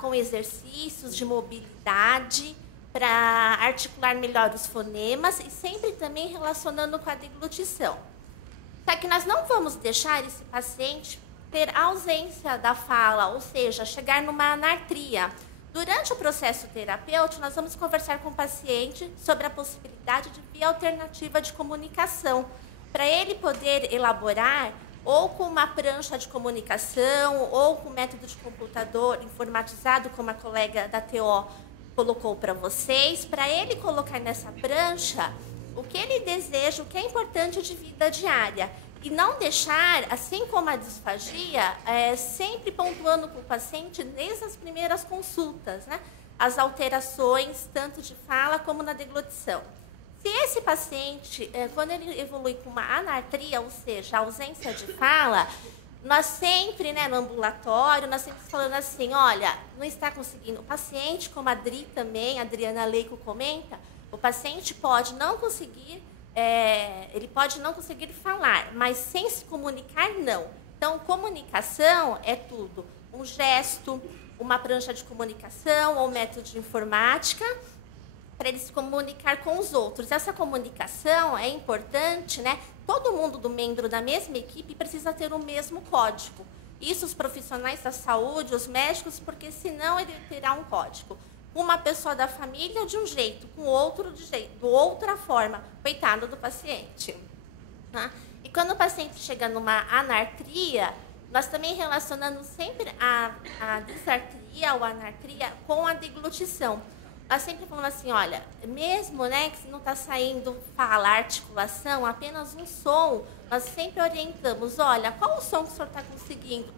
com exercícios de mobilidade para articular melhor os fonemas e sempre também relacionando com a deglutição. Só que nós não vamos deixar esse paciente ter ausência da fala, ou seja, chegar numa anartria. Durante o processo terapêutico, nós vamos conversar com o paciente sobre a possibilidade de via alternativa de comunicação, para ele poder elaborar ou com uma prancha de comunicação, ou com método de computador informatizado, como a colega da TO colocou para vocês, para ele colocar nessa prancha o que ele deseja, o que é importante de vida diária. E não deixar, assim como a disfagia, sempre pontuando com o paciente desde as primeiras consultas, né? As alterações, tanto de fala como na deglutição. Se esse paciente, quando ele evolui com uma anartria, ou seja, ausência de fala, nós sempre, né, no ambulatório, nós sempre falando assim, olha, não está conseguindo. O paciente, como a Adri também, a Adriana Leico comenta, o paciente pode não conseguir, ele pode não conseguir falar, mas sem se comunicar, não. Então, comunicação é tudo. Um gesto, uma prancha de comunicação ou método de informática, para ele se comunicar com os outros. Essa comunicação é importante, né? Todo mundo do membro da mesma equipe precisa ter o mesmo código. Isso os profissionais da saúde, os médicos, porque senão ele terá um código. Uma pessoa da família de um jeito, com outro de outra forma. Coitado do paciente. Tá? E quando o paciente chega numa anartria, nós também relacionamos sempre a disartria ou anartria com a deglutição. Nós sempre falamos assim, olha, mesmo, né, que se não está saindo fala, articulação, apenas um som, nós sempre orientamos, olha, qual o som que o senhor está conseguindo?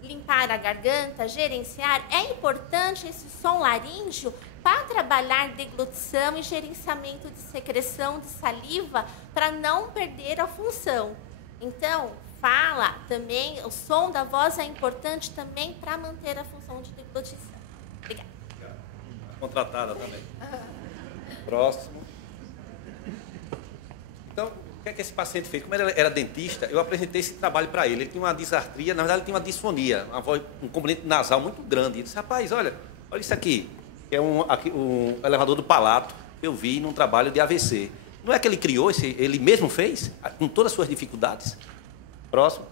Limpar a garganta, gerenciar. É importante esse som laríngeo para trabalhar deglutição e gerenciamento de secreção de saliva para não perder a função. Então, fala também, o som da voz é importante também para manter a função de deglutição. Obrigada. Contratada também. Próximo. Então, o que é que esse paciente fez? Como ele era dentista, eu apresentei esse trabalho para ele. Ele tinha uma disartria, na verdade ele tinha uma disfonia, uma voz, um componente nasal muito grande. Ele disse, rapaz, olha isso aqui, que é um elevador do palato, eu vi num trabalho de AVC. Não é que ele criou, ele mesmo fez, com todas as suas dificuldades? Próximo.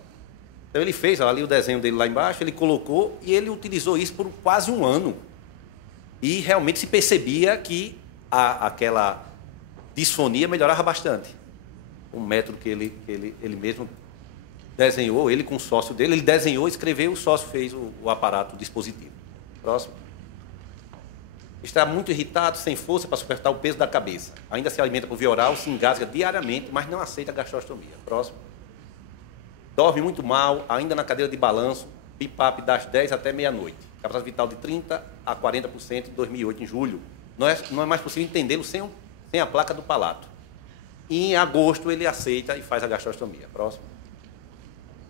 Então ele fez ali o desenho dele lá embaixo, ele colocou e ele utilizou isso por quase um ano. E realmente se percebia que aquela disfonia melhorava bastante. Um método que ele mesmo desenhou, ele com o sócio dele, ele desenhou, escreveu, o sócio fez o aparato, o dispositivo. Próximo. Está muito irritado, sem força para suportar o peso da cabeça. Ainda se alimenta por via oral, se engasga diariamente, mas não aceita a gastrostomia. Próximo. Dorme muito mal, ainda na cadeira de balanço, BIPAP das 10 até meia-noite. Capacidade vital de 30% a 40% em 2008, em julho. Não é mais possível entendê-lo sem a placa do palato. E em agosto ele aceita e faz a gastrostomia. Próximo.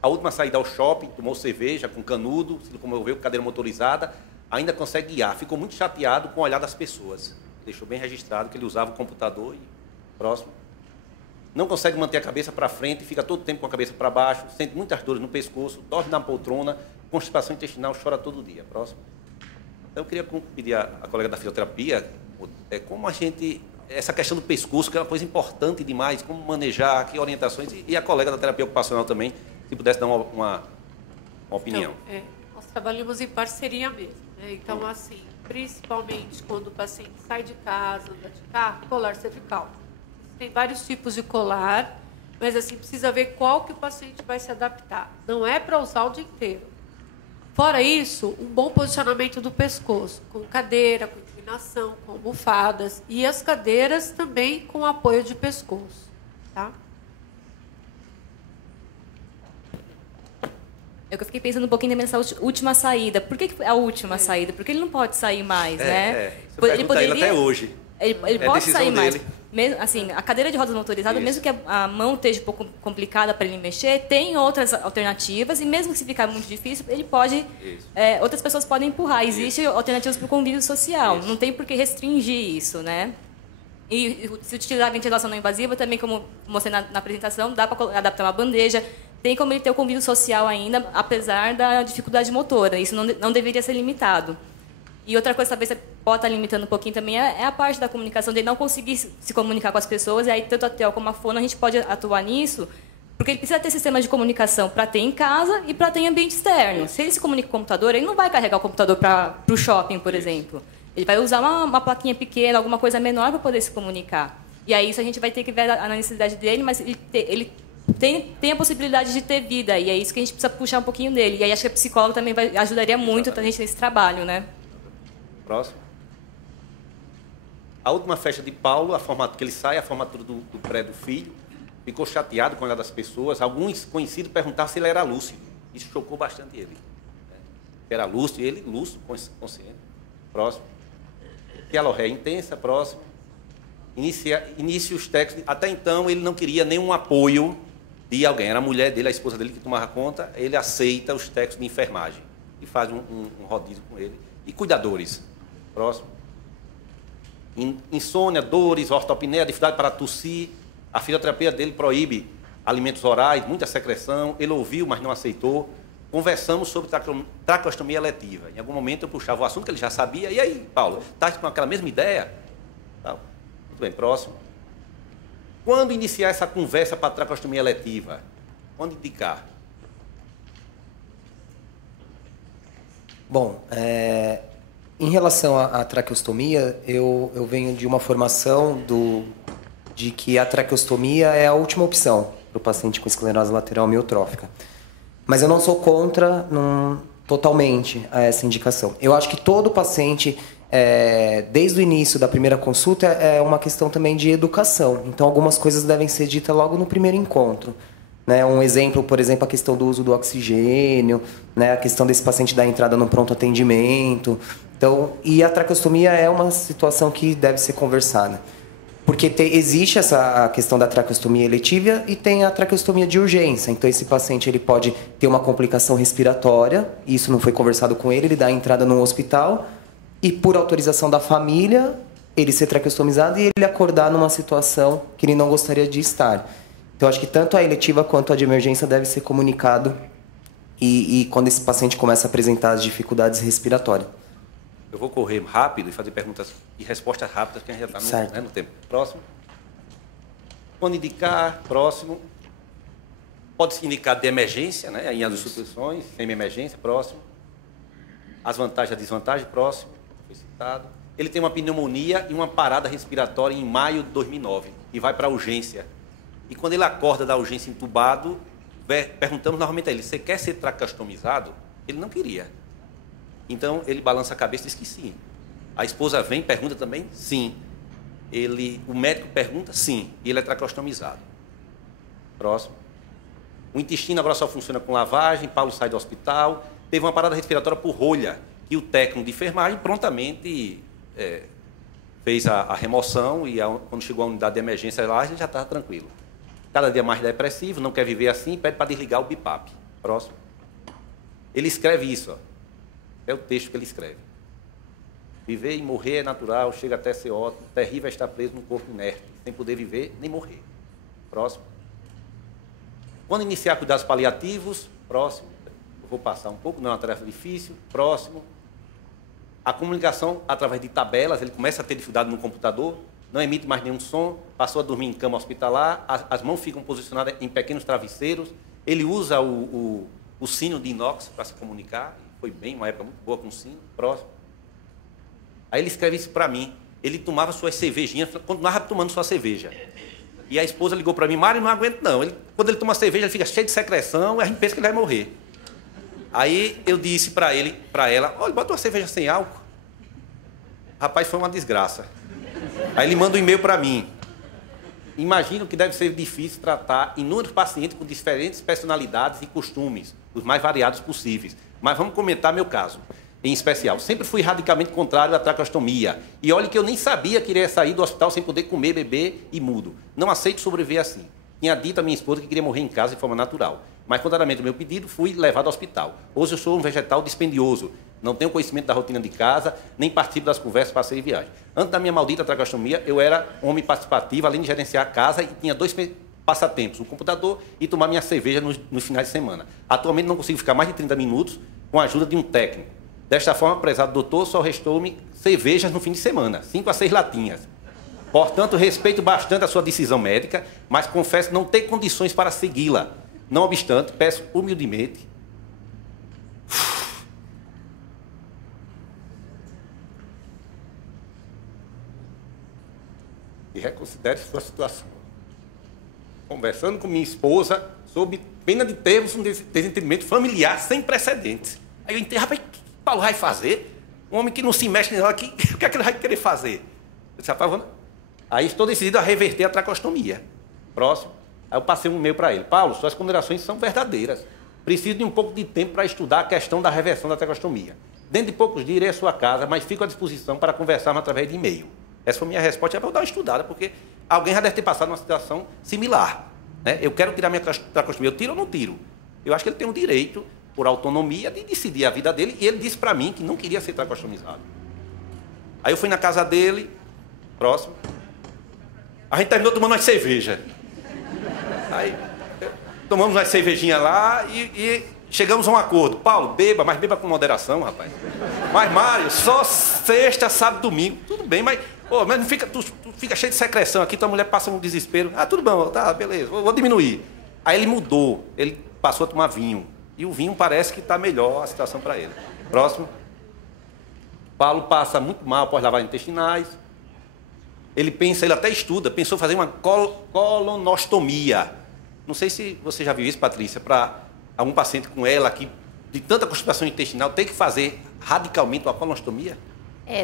A última saída ao shopping, tomou cerveja com canudo, se locomoveu com cadeira motorizada, ainda consegue guiar. Ficou muito chateado com o olhar das pessoas. Deixou bem registrado que ele usava o computador. Próximo. Não consegue manter a cabeça para frente, fica todo o tempo com a cabeça para baixo, sente muitas dores no pescoço, dorme na poltrona, constipação intestinal, chora todo dia. Próximo. Então, eu queria pedir à colega da fisioterapia, como a gente... Essa questão do pescoço, que é uma coisa importante demais, como manejar, que orientações, e a colega da terapia ocupacional também, se pudesse dar uma opinião. Então, nós trabalhamos em parceria mesmo. Né? Então, assim, principalmente quando o paciente sai de casa, anda de carro, colar cervical. Tem vários tipos de colar, mas assim, precisa ver qual que o paciente vai se adaptar. Não é para usar o dia inteiro. Fora isso, um bom posicionamento do pescoço, com cadeira, com inclinação, com almofadas, e as cadeiras também com apoio de pescoço. Tá? Eu fiquei pensando um pouquinho nessa última saída. Por que a última saída? Porque ele não pode sair mais, né? Ele poderia até hoje. Ele pode sair mais. mesmo, assim, a cadeira de rodas motorizada, mesmo que a mão esteja um pouco complicada para ele mexer, tem outras alternativas, e mesmo que se ficar muito difícil, ele pode, outras pessoas podem empurrar. Existem alternativas para o convívio social, não tem por que restringir isso, né? E se utilizar a ventilação não invasiva, também, como mostrei na apresentação, dá para adaptar uma bandeja, tem como ele ter o convívio social ainda, apesar da dificuldade motora, isso não deveria ser limitado. E outra coisa, talvez você pode estar limitando um pouquinho também, é a parte da comunicação, dele não conseguir se comunicar com as pessoas, e aí tanto a TEL como a fono a gente pode atuar nisso, porque ele precisa ter sistema de comunicação para ter em casa e para ter em ambiente externo. Se ele se comunica com o computador, ele não vai carregar o computador para o shopping, por exemplo. Ele vai usar uma plaquinha pequena, alguma coisa menor para poder se comunicar. E aí isso a gente vai ter que ver a necessidade dele, mas ele tem a possibilidade de ter vida, e é isso que a gente precisa puxar um pouquinho dele. E aí acho que a psicóloga também ajudaria muito a gente nesse trabalho, né? Próximo. A última festa de Paulo, que ele sai, a formatura do pré do filho, ficou chateado com a olhar das pessoas. Alguns conhecidos perguntavam se ele era lúcido. Isso chocou bastante ele. Era lúcido, e ele lúcido, consciente. Próximo. Dialorreia intensa, próximo. Inicia os textos. Até então, ele não queria nenhum apoio de alguém. Era a mulher dele, a esposa dele, que tomava conta. Ele aceita os textos de enfermagem e faz um rodízio com ele. E cuidadores. Próximo. Insônia, dores, ortopneia, dificuldade para tossir. A fisioterapia dele proíbe alimentos orais, muita secreção. Ele ouviu, mas não aceitou. Conversamos sobre traqueostomia eletiva. Em algum momento eu puxava o assunto que ele já sabia. E aí, Paulo, está com aquela mesma ideia? Tá. Muito bem, próximo. Quando iniciar essa conversa para traqueostomia eletiva? Quando indicar? Bom, em relação à traqueostomia, eu venho de uma formação de que a traqueostomia é a última opção para o paciente com esclerose lateral amiotrófica. Mas eu não sou contra totalmente a essa indicação. Eu acho que todo paciente, desde o início da primeira consulta, é uma questão também de educação. Então, algumas coisas devem ser ditas logo no primeiro encontro. Né? Um exemplo, por exemplo, a questão do uso do oxigênio, né? A questão desse paciente dar entrada no pronto atendimento. Então, e a traqueostomia é uma situação que deve ser conversada. Porque existe a questão da traqueostomia eletiva e tem a traqueostomia de urgência. Então, esse paciente ele pode ter uma complicação respiratória, isso não foi conversado com ele dá a entrada no hospital e, por autorização da família, ele ser traqueostomizado e ele acordar numa situação que ele não gostaria de estar. Então, acho que tanto a eletiva quanto a de emergência deve ser comunicado e quando esse paciente começa a apresentar as dificuldades respiratórias. Eu vou correr rápido e fazer perguntas e respostas rápidas, que a gente já está no tempo. Próximo. Quando indicar, próximo. Pode-se indicar de emergência, né? Em as instituições, semi-emergência, próximo. As vantagens e a desvantagem, próximo. Foi citado. Ele tem uma pneumonia e uma parada respiratória em maio de 2009 e vai para a urgência. E quando ele acorda da urgência entubado, perguntamos novamente a ele, você quer ser traqueostomizado? Ele não queria. Então, ele balança a cabeça e diz que sim. A esposa vem, pergunta também, sim. O médico pergunta, sim. E ele é traqueostomizado. Próximo. O intestino agora só funciona com lavagem, Paulo sai do hospital, teve uma parada respiratória por rolha, e o técnico de enfermagem prontamente fez a remoção, e quando chegou a unidade de emergência lá, ele já estava tranquilo. Cada dia mais depressivo, não quer viver assim, pede para desligar o BIPAP. Próximo. Ele escreve isso, ó. É o texto que ele escreve. Viver e morrer é natural, chega até ser ótimo, terrível é estar preso num corpo inerte, sem poder viver nem morrer. Próximo. Quando iniciar cuidados paliativos, próximo. Eu vou passar um pouco, não é uma tarefa difícil. Próximo. A comunicação através de tabelas, ele começa a ter dificuldade no computador, não emite mais nenhum som, passou a dormir em cama hospitalar, as mãos ficam posicionadas em pequenos travesseiros, ele usa o sino de inox para se comunicar. Foi bem, uma época muito boa com o sino, próximo. Aí ele escreve isso para mim. Ele tomava suas cervejinhas, continuava tomando sua cerveja. E a esposa ligou para mim, Mário, não aguento não. Quando ele toma cerveja, ele fica cheio de secreção, e a gente pensa que ele vai morrer. Aí eu disse para ela, olha, bota uma cerveja sem álcool. Rapaz, foi uma desgraça. Aí ele manda um e-mail para mim. Imagino que deve ser difícil tratar inúmeros pacientes com diferentes personalidades e costumes, os mais variados possíveis. Mas vamos comentar meu caso. em especial. Sempre fui radicalmente contrário à traqueostomia. E olha que eu nem sabia que iria sair do hospital sem poder comer, beber e mudo. Não aceito sobreviver assim. Tinha dito à minha esposa que queria morrer em casa de forma natural. Mas, contrariamente ao meu pedido, fui levado ao hospital. Hoje eu sou um vegetal dispendioso. Não tenho conhecimento da rotina de casa, nem participo das conversas, passeio e viagem. Antes da minha maldita traqueostomia, eu era homem participativo, além de gerenciar a casa, e tinha 2 passatempos, um computador e tomar minha cerveja nos finais de semana. Atualmente não consigo ficar mais de 30 minutos com a ajuda de um técnico. Desta forma, prezado doutor, só restou-me cervejas no fim de semana, 5 a 6 latinhas. Portanto, respeito bastante a sua decisão médica, mas confesso não ter condições para segui-la. Não obstante, peço humildemente e reconsidere sua situação. Conversando com minha esposa, sob pena de termos um desentendimento familiar sem precedentes. Aí eu entendi, rapaz, o que Paulo vai fazer? Um homem que não se mexe nela, o que é que ele vai querer fazer? Eu disse, rapaz, aí estou decidido a reverter a traqueostomia. Próximo. Aí eu passei um e-mail para ele. Paulo, suas considerações são verdadeiras. Preciso de um pouco de tempo para estudar a questão da reversão da traqueostomia. Dentro de poucos dias irei à sua casa, mas fico à disposição para conversarmos através de e-mail. Essa foi a minha resposta. Eu vou dar uma estudada, porque alguém já deve ter passado numa situação similar. Né? Eu quero tirar minha traqueostomia. Eu tiro ou não tiro? Eu acho que ele tem o direito, por autonomia, de decidir a vida dele. E ele disse para mim que não queria ser traqueostomizado. Aí eu fui na casa dele, próximo. A gente terminou tomando uma cerveja. Aí tomamos uma cervejinha lá e chegamos a um acordo. Paulo, beba, mas beba com moderação, rapaz. Mas, Mário, só sexta, sábado, domingo. Tudo bem, mas não fica, tu fica cheio de secreção aqui, tua mulher passa um desespero. Ah, tudo bom, tá, beleza, vou diminuir. Aí ele mudou, ele passou a tomar vinho. E o vinho parece que está melhor a situação para ele. Próximo. Paulo passa muito mal após lavagens intestinais. Ele até estuda, pensou fazer uma colonostomia. Não sei se você já viu isso, Patrícia, para algum paciente com ela que, de tanta constipação intestinal, tem que fazer radicalmente uma colonostomia?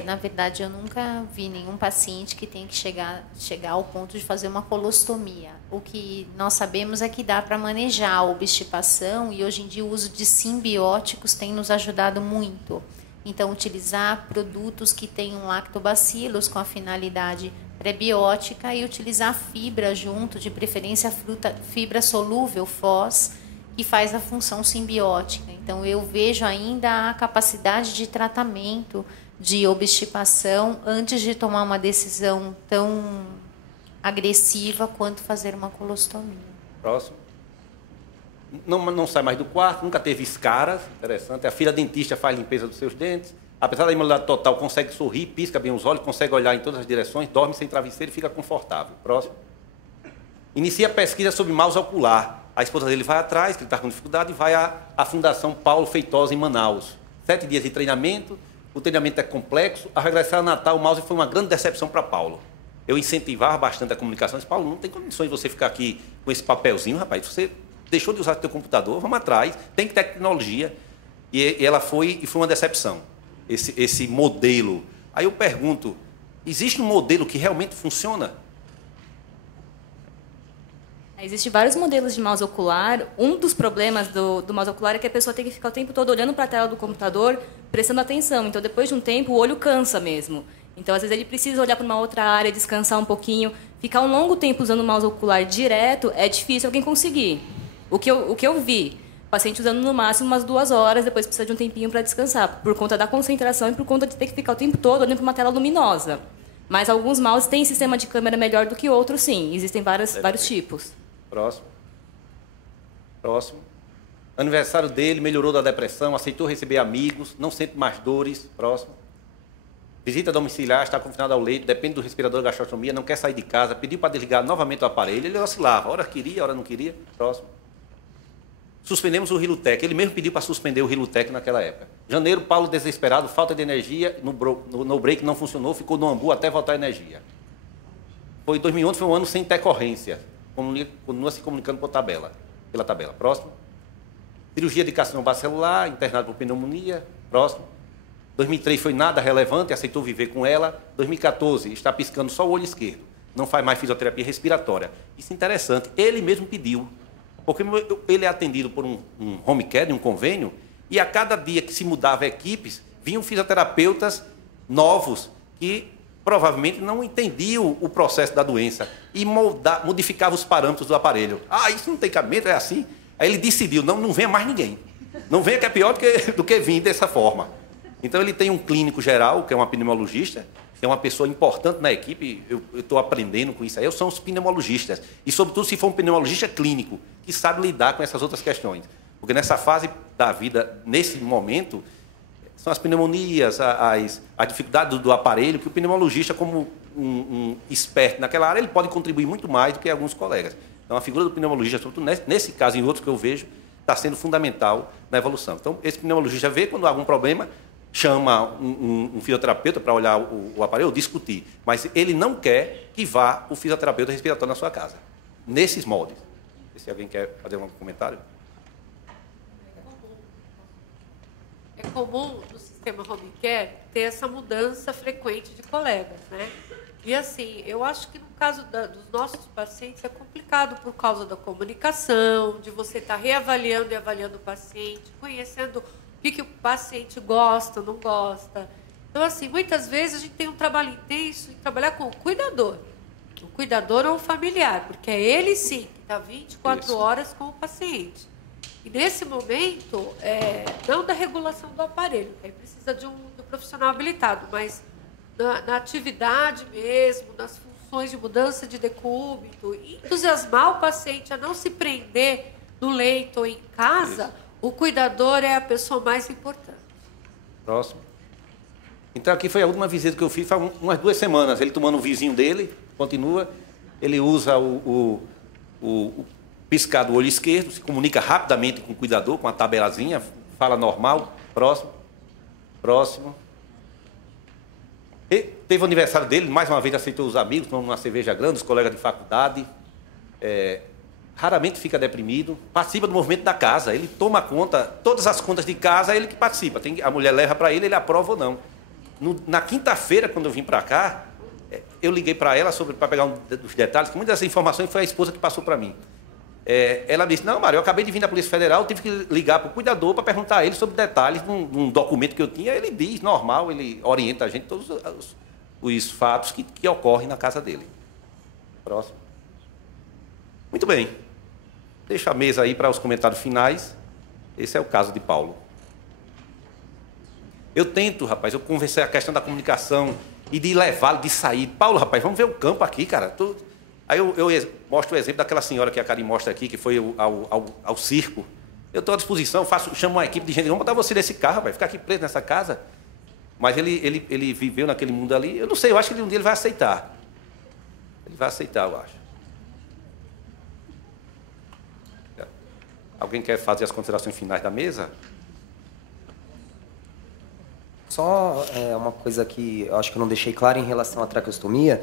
Na verdade, eu nunca vi nenhum paciente que tem que chegar ao ponto de fazer uma colostomia. O que nós sabemos é que dá para manejar a obstipação e, hoje em dia, o uso de simbióticos tem nos ajudado muito. Então, utilizar produtos que tenham lactobacilos com a finalidade prebiótica e utilizar fibra junto, de preferência fibra solúvel, FOS, que faz a função simbiótica. Então, eu vejo ainda a capacidade de tratamento de obstipação antes de tomar uma decisão tão agressiva quanto fazer uma colostomia. Próximo. Não sai mais do quarto, nunca teve escaras, interessante. A filha dentista faz limpeza dos seus dentes. Apesar da imunidade total, consegue sorrir, pisca bem os olhos, consegue olhar em todas as direções, dorme sem travesseiro e fica confortável. Próximo. Inicia a pesquisa sobre mouse ocular. A esposa dele vai atrás, que ele está com dificuldade, e vai à Fundação Paulo Feitosa, em Manaus. 7 dias de treinamento, o treinamento é complexo. Ao regressar a Natal, o mouse foi uma grande decepção para Paulo. Eu incentivava bastante a comunicação. Eu disse, Paulo, não tem condições de você ficar aqui com esse papelzinho, rapaz. Você deixou de usar o seu computador, vamos atrás, tem tecnologia. E ela foi uma decepção, esse modelo. Aí eu pergunto, existe um modelo que realmente funciona? Existem vários modelos de mouse ocular. Um dos problemas do mouse ocular é que a pessoa tem que ficar o tempo todo olhando para a tela do computador, prestando atenção. Então, depois de um tempo, o olho cansa mesmo. Então, às vezes, ele precisa olhar para uma outra área, descansar um pouquinho. Ficar um longo tempo usando o mouse ocular direto é difícil alguém conseguir. O que eu vi, paciente usando no máximo umas 2 horas, depois precisa de um tempinho para descansar, por conta da concentração e por conta de ter que ficar o tempo todo olhando para uma tela luminosa. Mas alguns mouses têm sistema de câmera melhor do que outros, sim. Existem vários tipos. Próximo. Aniversário dele, melhorou da depressão, aceitou receber amigos, não sente mais dores. Próximo. Visita domiciliar, está confinado ao leito, depende do respirador da gastrostomia, não quer sair de casa, pediu para desligar novamente o aparelho, ele oscilava, hora queria, hora não queria. Próximo. Suspendemos o Rilutec, ele mesmo pediu para suspender o Rilutec naquela época. Janeiro, Paulo desesperado, falta de energia, no break não funcionou, ficou no ambu até voltar a energia. 2011 foi um ano sem decorrência, continua se comunicando pela tabela. Próximo. Cirurgia de carcinoma celular, internado por pneumonia. Próximo. 2003 foi nada relevante, aceitou viver com ela. 2014, está piscando só o olho esquerdo. Não faz mais fisioterapia respiratória. Isso é interessante. Ele mesmo pediu. Porque ele é atendido por um home care, um convênio, e a cada dia que se mudava equipes, vinham fisioterapeutas novos que provavelmente não entendiam o processo da doença e modificavam os parâmetros do aparelho. Ah, isso não tem cabimento, é assim. Aí ele decidiu, não venha mais ninguém. Não venha, que é pior do que vir dessa forma. Então ele tem um clínico geral, que é um pneumologista, que é uma pessoa importante na equipe, eu estou aprendendo com isso aí, são os pneumologistas. E, sobretudo, se for um pneumologista clínico, que sabe lidar com essas outras questões. Porque nessa fase da vida, nesse momento, são as pneumonias, a dificuldade do aparelho, que o pneumologista, como um esperto naquela área, ele pode contribuir muito mais do que alguns colegas. Então, a figura do pneumologista, sobretudo nesse caso e em outros que eu vejo, está sendo fundamental na evolução. Então, esse pneumologista vê quando há algum problema, chama um fisioterapeuta para olhar o aparelho ou discutir, mas ele não quer que vá o fisioterapeuta respiratório na sua casa, nesses moldes. Se alguém quer fazer um comentário. É comum no sistema home care ter essa mudança frequente de colegas, né? E assim, eu acho que no caso dos nossos pacientes é complicado por causa da comunicação, de você estar reavaliando e avaliando o paciente, conhecendo o que o paciente gosta, não gosta. Então, assim, muitas vezes a gente tem um trabalho intenso em trabalhar com o cuidador. O cuidador ou o familiar, porque é ele, sim, que está 24 horas com o paciente. E, nesse momento, não da regulação do aparelho, que aí precisa de um profissional habilitado, mas na atividade mesmo, nas funções de mudança de decúbito, entusiasmar o paciente a não se prender no leito ou em casa. O cuidador é a pessoa mais importante. Próximo. Então, aqui foi a última visita que eu fiz, faz umas 2 semanas. Ele tomando o vizinho dele, continua. Ele usa o piscar do olho esquerdo, se comunica rapidamente com o cuidador, com a tabelazinha, fala normal. Próximo. Próximo. E teve o aniversário dele, mais uma vez aceitou os amigos, tomando uma cerveja grande, os colegas de faculdade. Raramente fica deprimido, participa do movimento da casa, ele toma conta, todas as contas de casa é ele que participa, a mulher leva para ele aprova ou não. Na quinta-feira, quando eu vim para cá, eu liguei para ela para pegar os detalhes, que muitas dessas informações foi a esposa que passou para mim. Ela disse, não, Mário, eu acabei de vir da Polícia Federal, tive que ligar para o cuidador para perguntar a ele sobre detalhes de um documento que eu tinha, ele diz, normal, ele orienta a gente todos os fatos que ocorrem na casa dele. Próximo. Muito bem. Deixa a mesa aí para os comentários finais. Esse é o caso de Paulo. Eu tento, rapaz, eu conversei a questão da comunicação e de levá-lo, de sair. Paulo, rapaz, vamos ver o campo aqui, cara. Aí eu mostro o exemplo daquela senhora que a Karen mostra aqui, que foi ao circo. Eu estou à disposição, chamo uma equipe de gente, vamos botar você nesse carro, rapaz, ficar aqui preso nessa casa. Mas ele viveu naquele mundo ali. Eu não sei, eu acho que um dia ele vai aceitar. Ele vai aceitar, eu acho. Alguém quer fazer as considerações finais da mesa? Só uma coisa que eu acho que eu não deixei claro em relação à traqueostomia.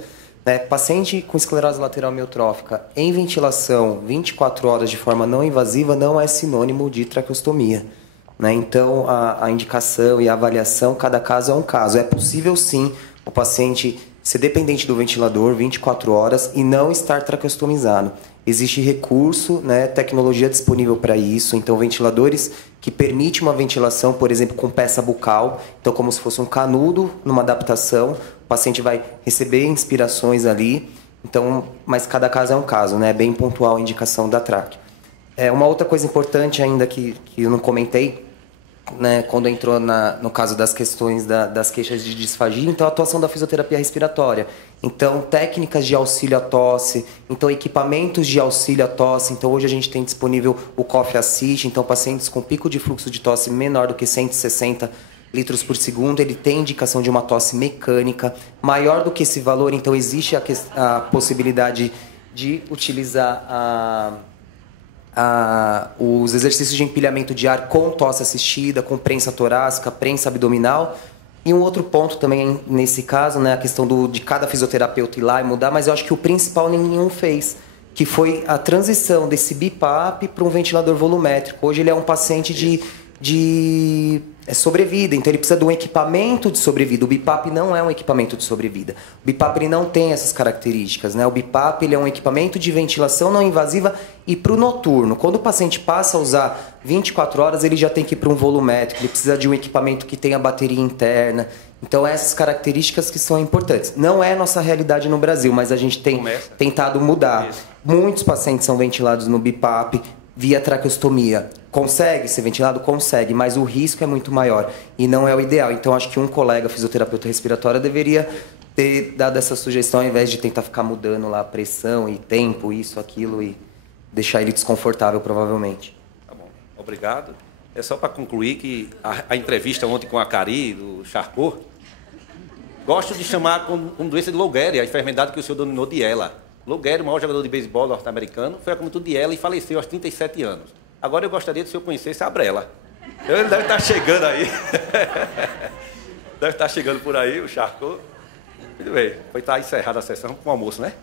Paciente com esclerose lateral amiotrófica em ventilação 24 horas de forma não invasiva não é sinônimo de traqueostomia. Então, a indicação e a avaliação, cada caso é um caso. É possível, sim, o paciente ser dependente do ventilador 24 horas e não estar traqueostomizado. Existe recurso, tecnologia disponível para isso. Então, ventiladores que permitem uma ventilação, por exemplo, com peça bucal. Então, como se fosse um canudo numa adaptação. O paciente vai receber inspirações ali. Então, mas cada caso é um caso, É bem pontual a indicação da tráqueo. Uma outra coisa importante ainda que eu não comentei, quando entrou no caso das questões das queixas de disfagia, então a atuação da fisioterapia respiratória. Então, técnicas de auxílio à tosse, então equipamentos de auxílio à tosse. Então, hoje a gente tem disponível o Cough Assist, então pacientes com pico de fluxo de tosse menor do que 160 litros por segundo, ele tem indicação de uma tosse mecânica. Maior do que esse valor, então existe a possibilidade de utilizar os exercícios de empilhamento de ar com tosse assistida, com prensa torácica, prensa abdominal. E um outro ponto também nesse caso, a questão de cada fisioterapeuta ir lá e mudar, mas eu acho que o principal nenhum fez, que foi a transição desse BiPAP para um ventilador volumétrico. Hoje ele é um paciente de sobrevida, então ele precisa de um equipamento de sobrevida. O BiPAP não é um equipamento de sobrevida. O BiPAP ele não tem essas características, né? O BiPAP ele é um equipamento de ventilação não invasiva e para o noturno. Quando o paciente passa a usar 24 horas, ele já tem que ir para um volumétrico, ele precisa de um equipamento que tenha bateria interna. Então, essas características que são importantes. Não é a nossa realidade no Brasil, mas a gente tem tentado mudar. Muitos pacientes são ventilados no BiPAP via traqueostomia. Consegue ser ventilado? Consegue, mas o risco é muito maior e não é o ideal. Então, acho que um colega fisioterapeuta respiratório deveria ter dado essa sugestão ao invés de tentar ficar mudando lá a pressão e tempo, isso, aquilo, e deixar ele desconfortável, provavelmente. Tá bom, obrigado. É só para concluir que a entrevista ontem com a Cari, do Charcot, gosto de chamar como doença de Lou Gehrig, a enfermidade que o senhor dominou de ela. Lou Gehrig, o maior jogador de beisebol norte-americano, foi acometido de ela e faleceu aos 37 anos. Agora eu gostaria que o senhor conhecesse a Brela. Ele deve estar chegando aí. Deve estar chegando por aí, o Charcot. Muito bem, foi estar encerrada a sessão com o almoço, né?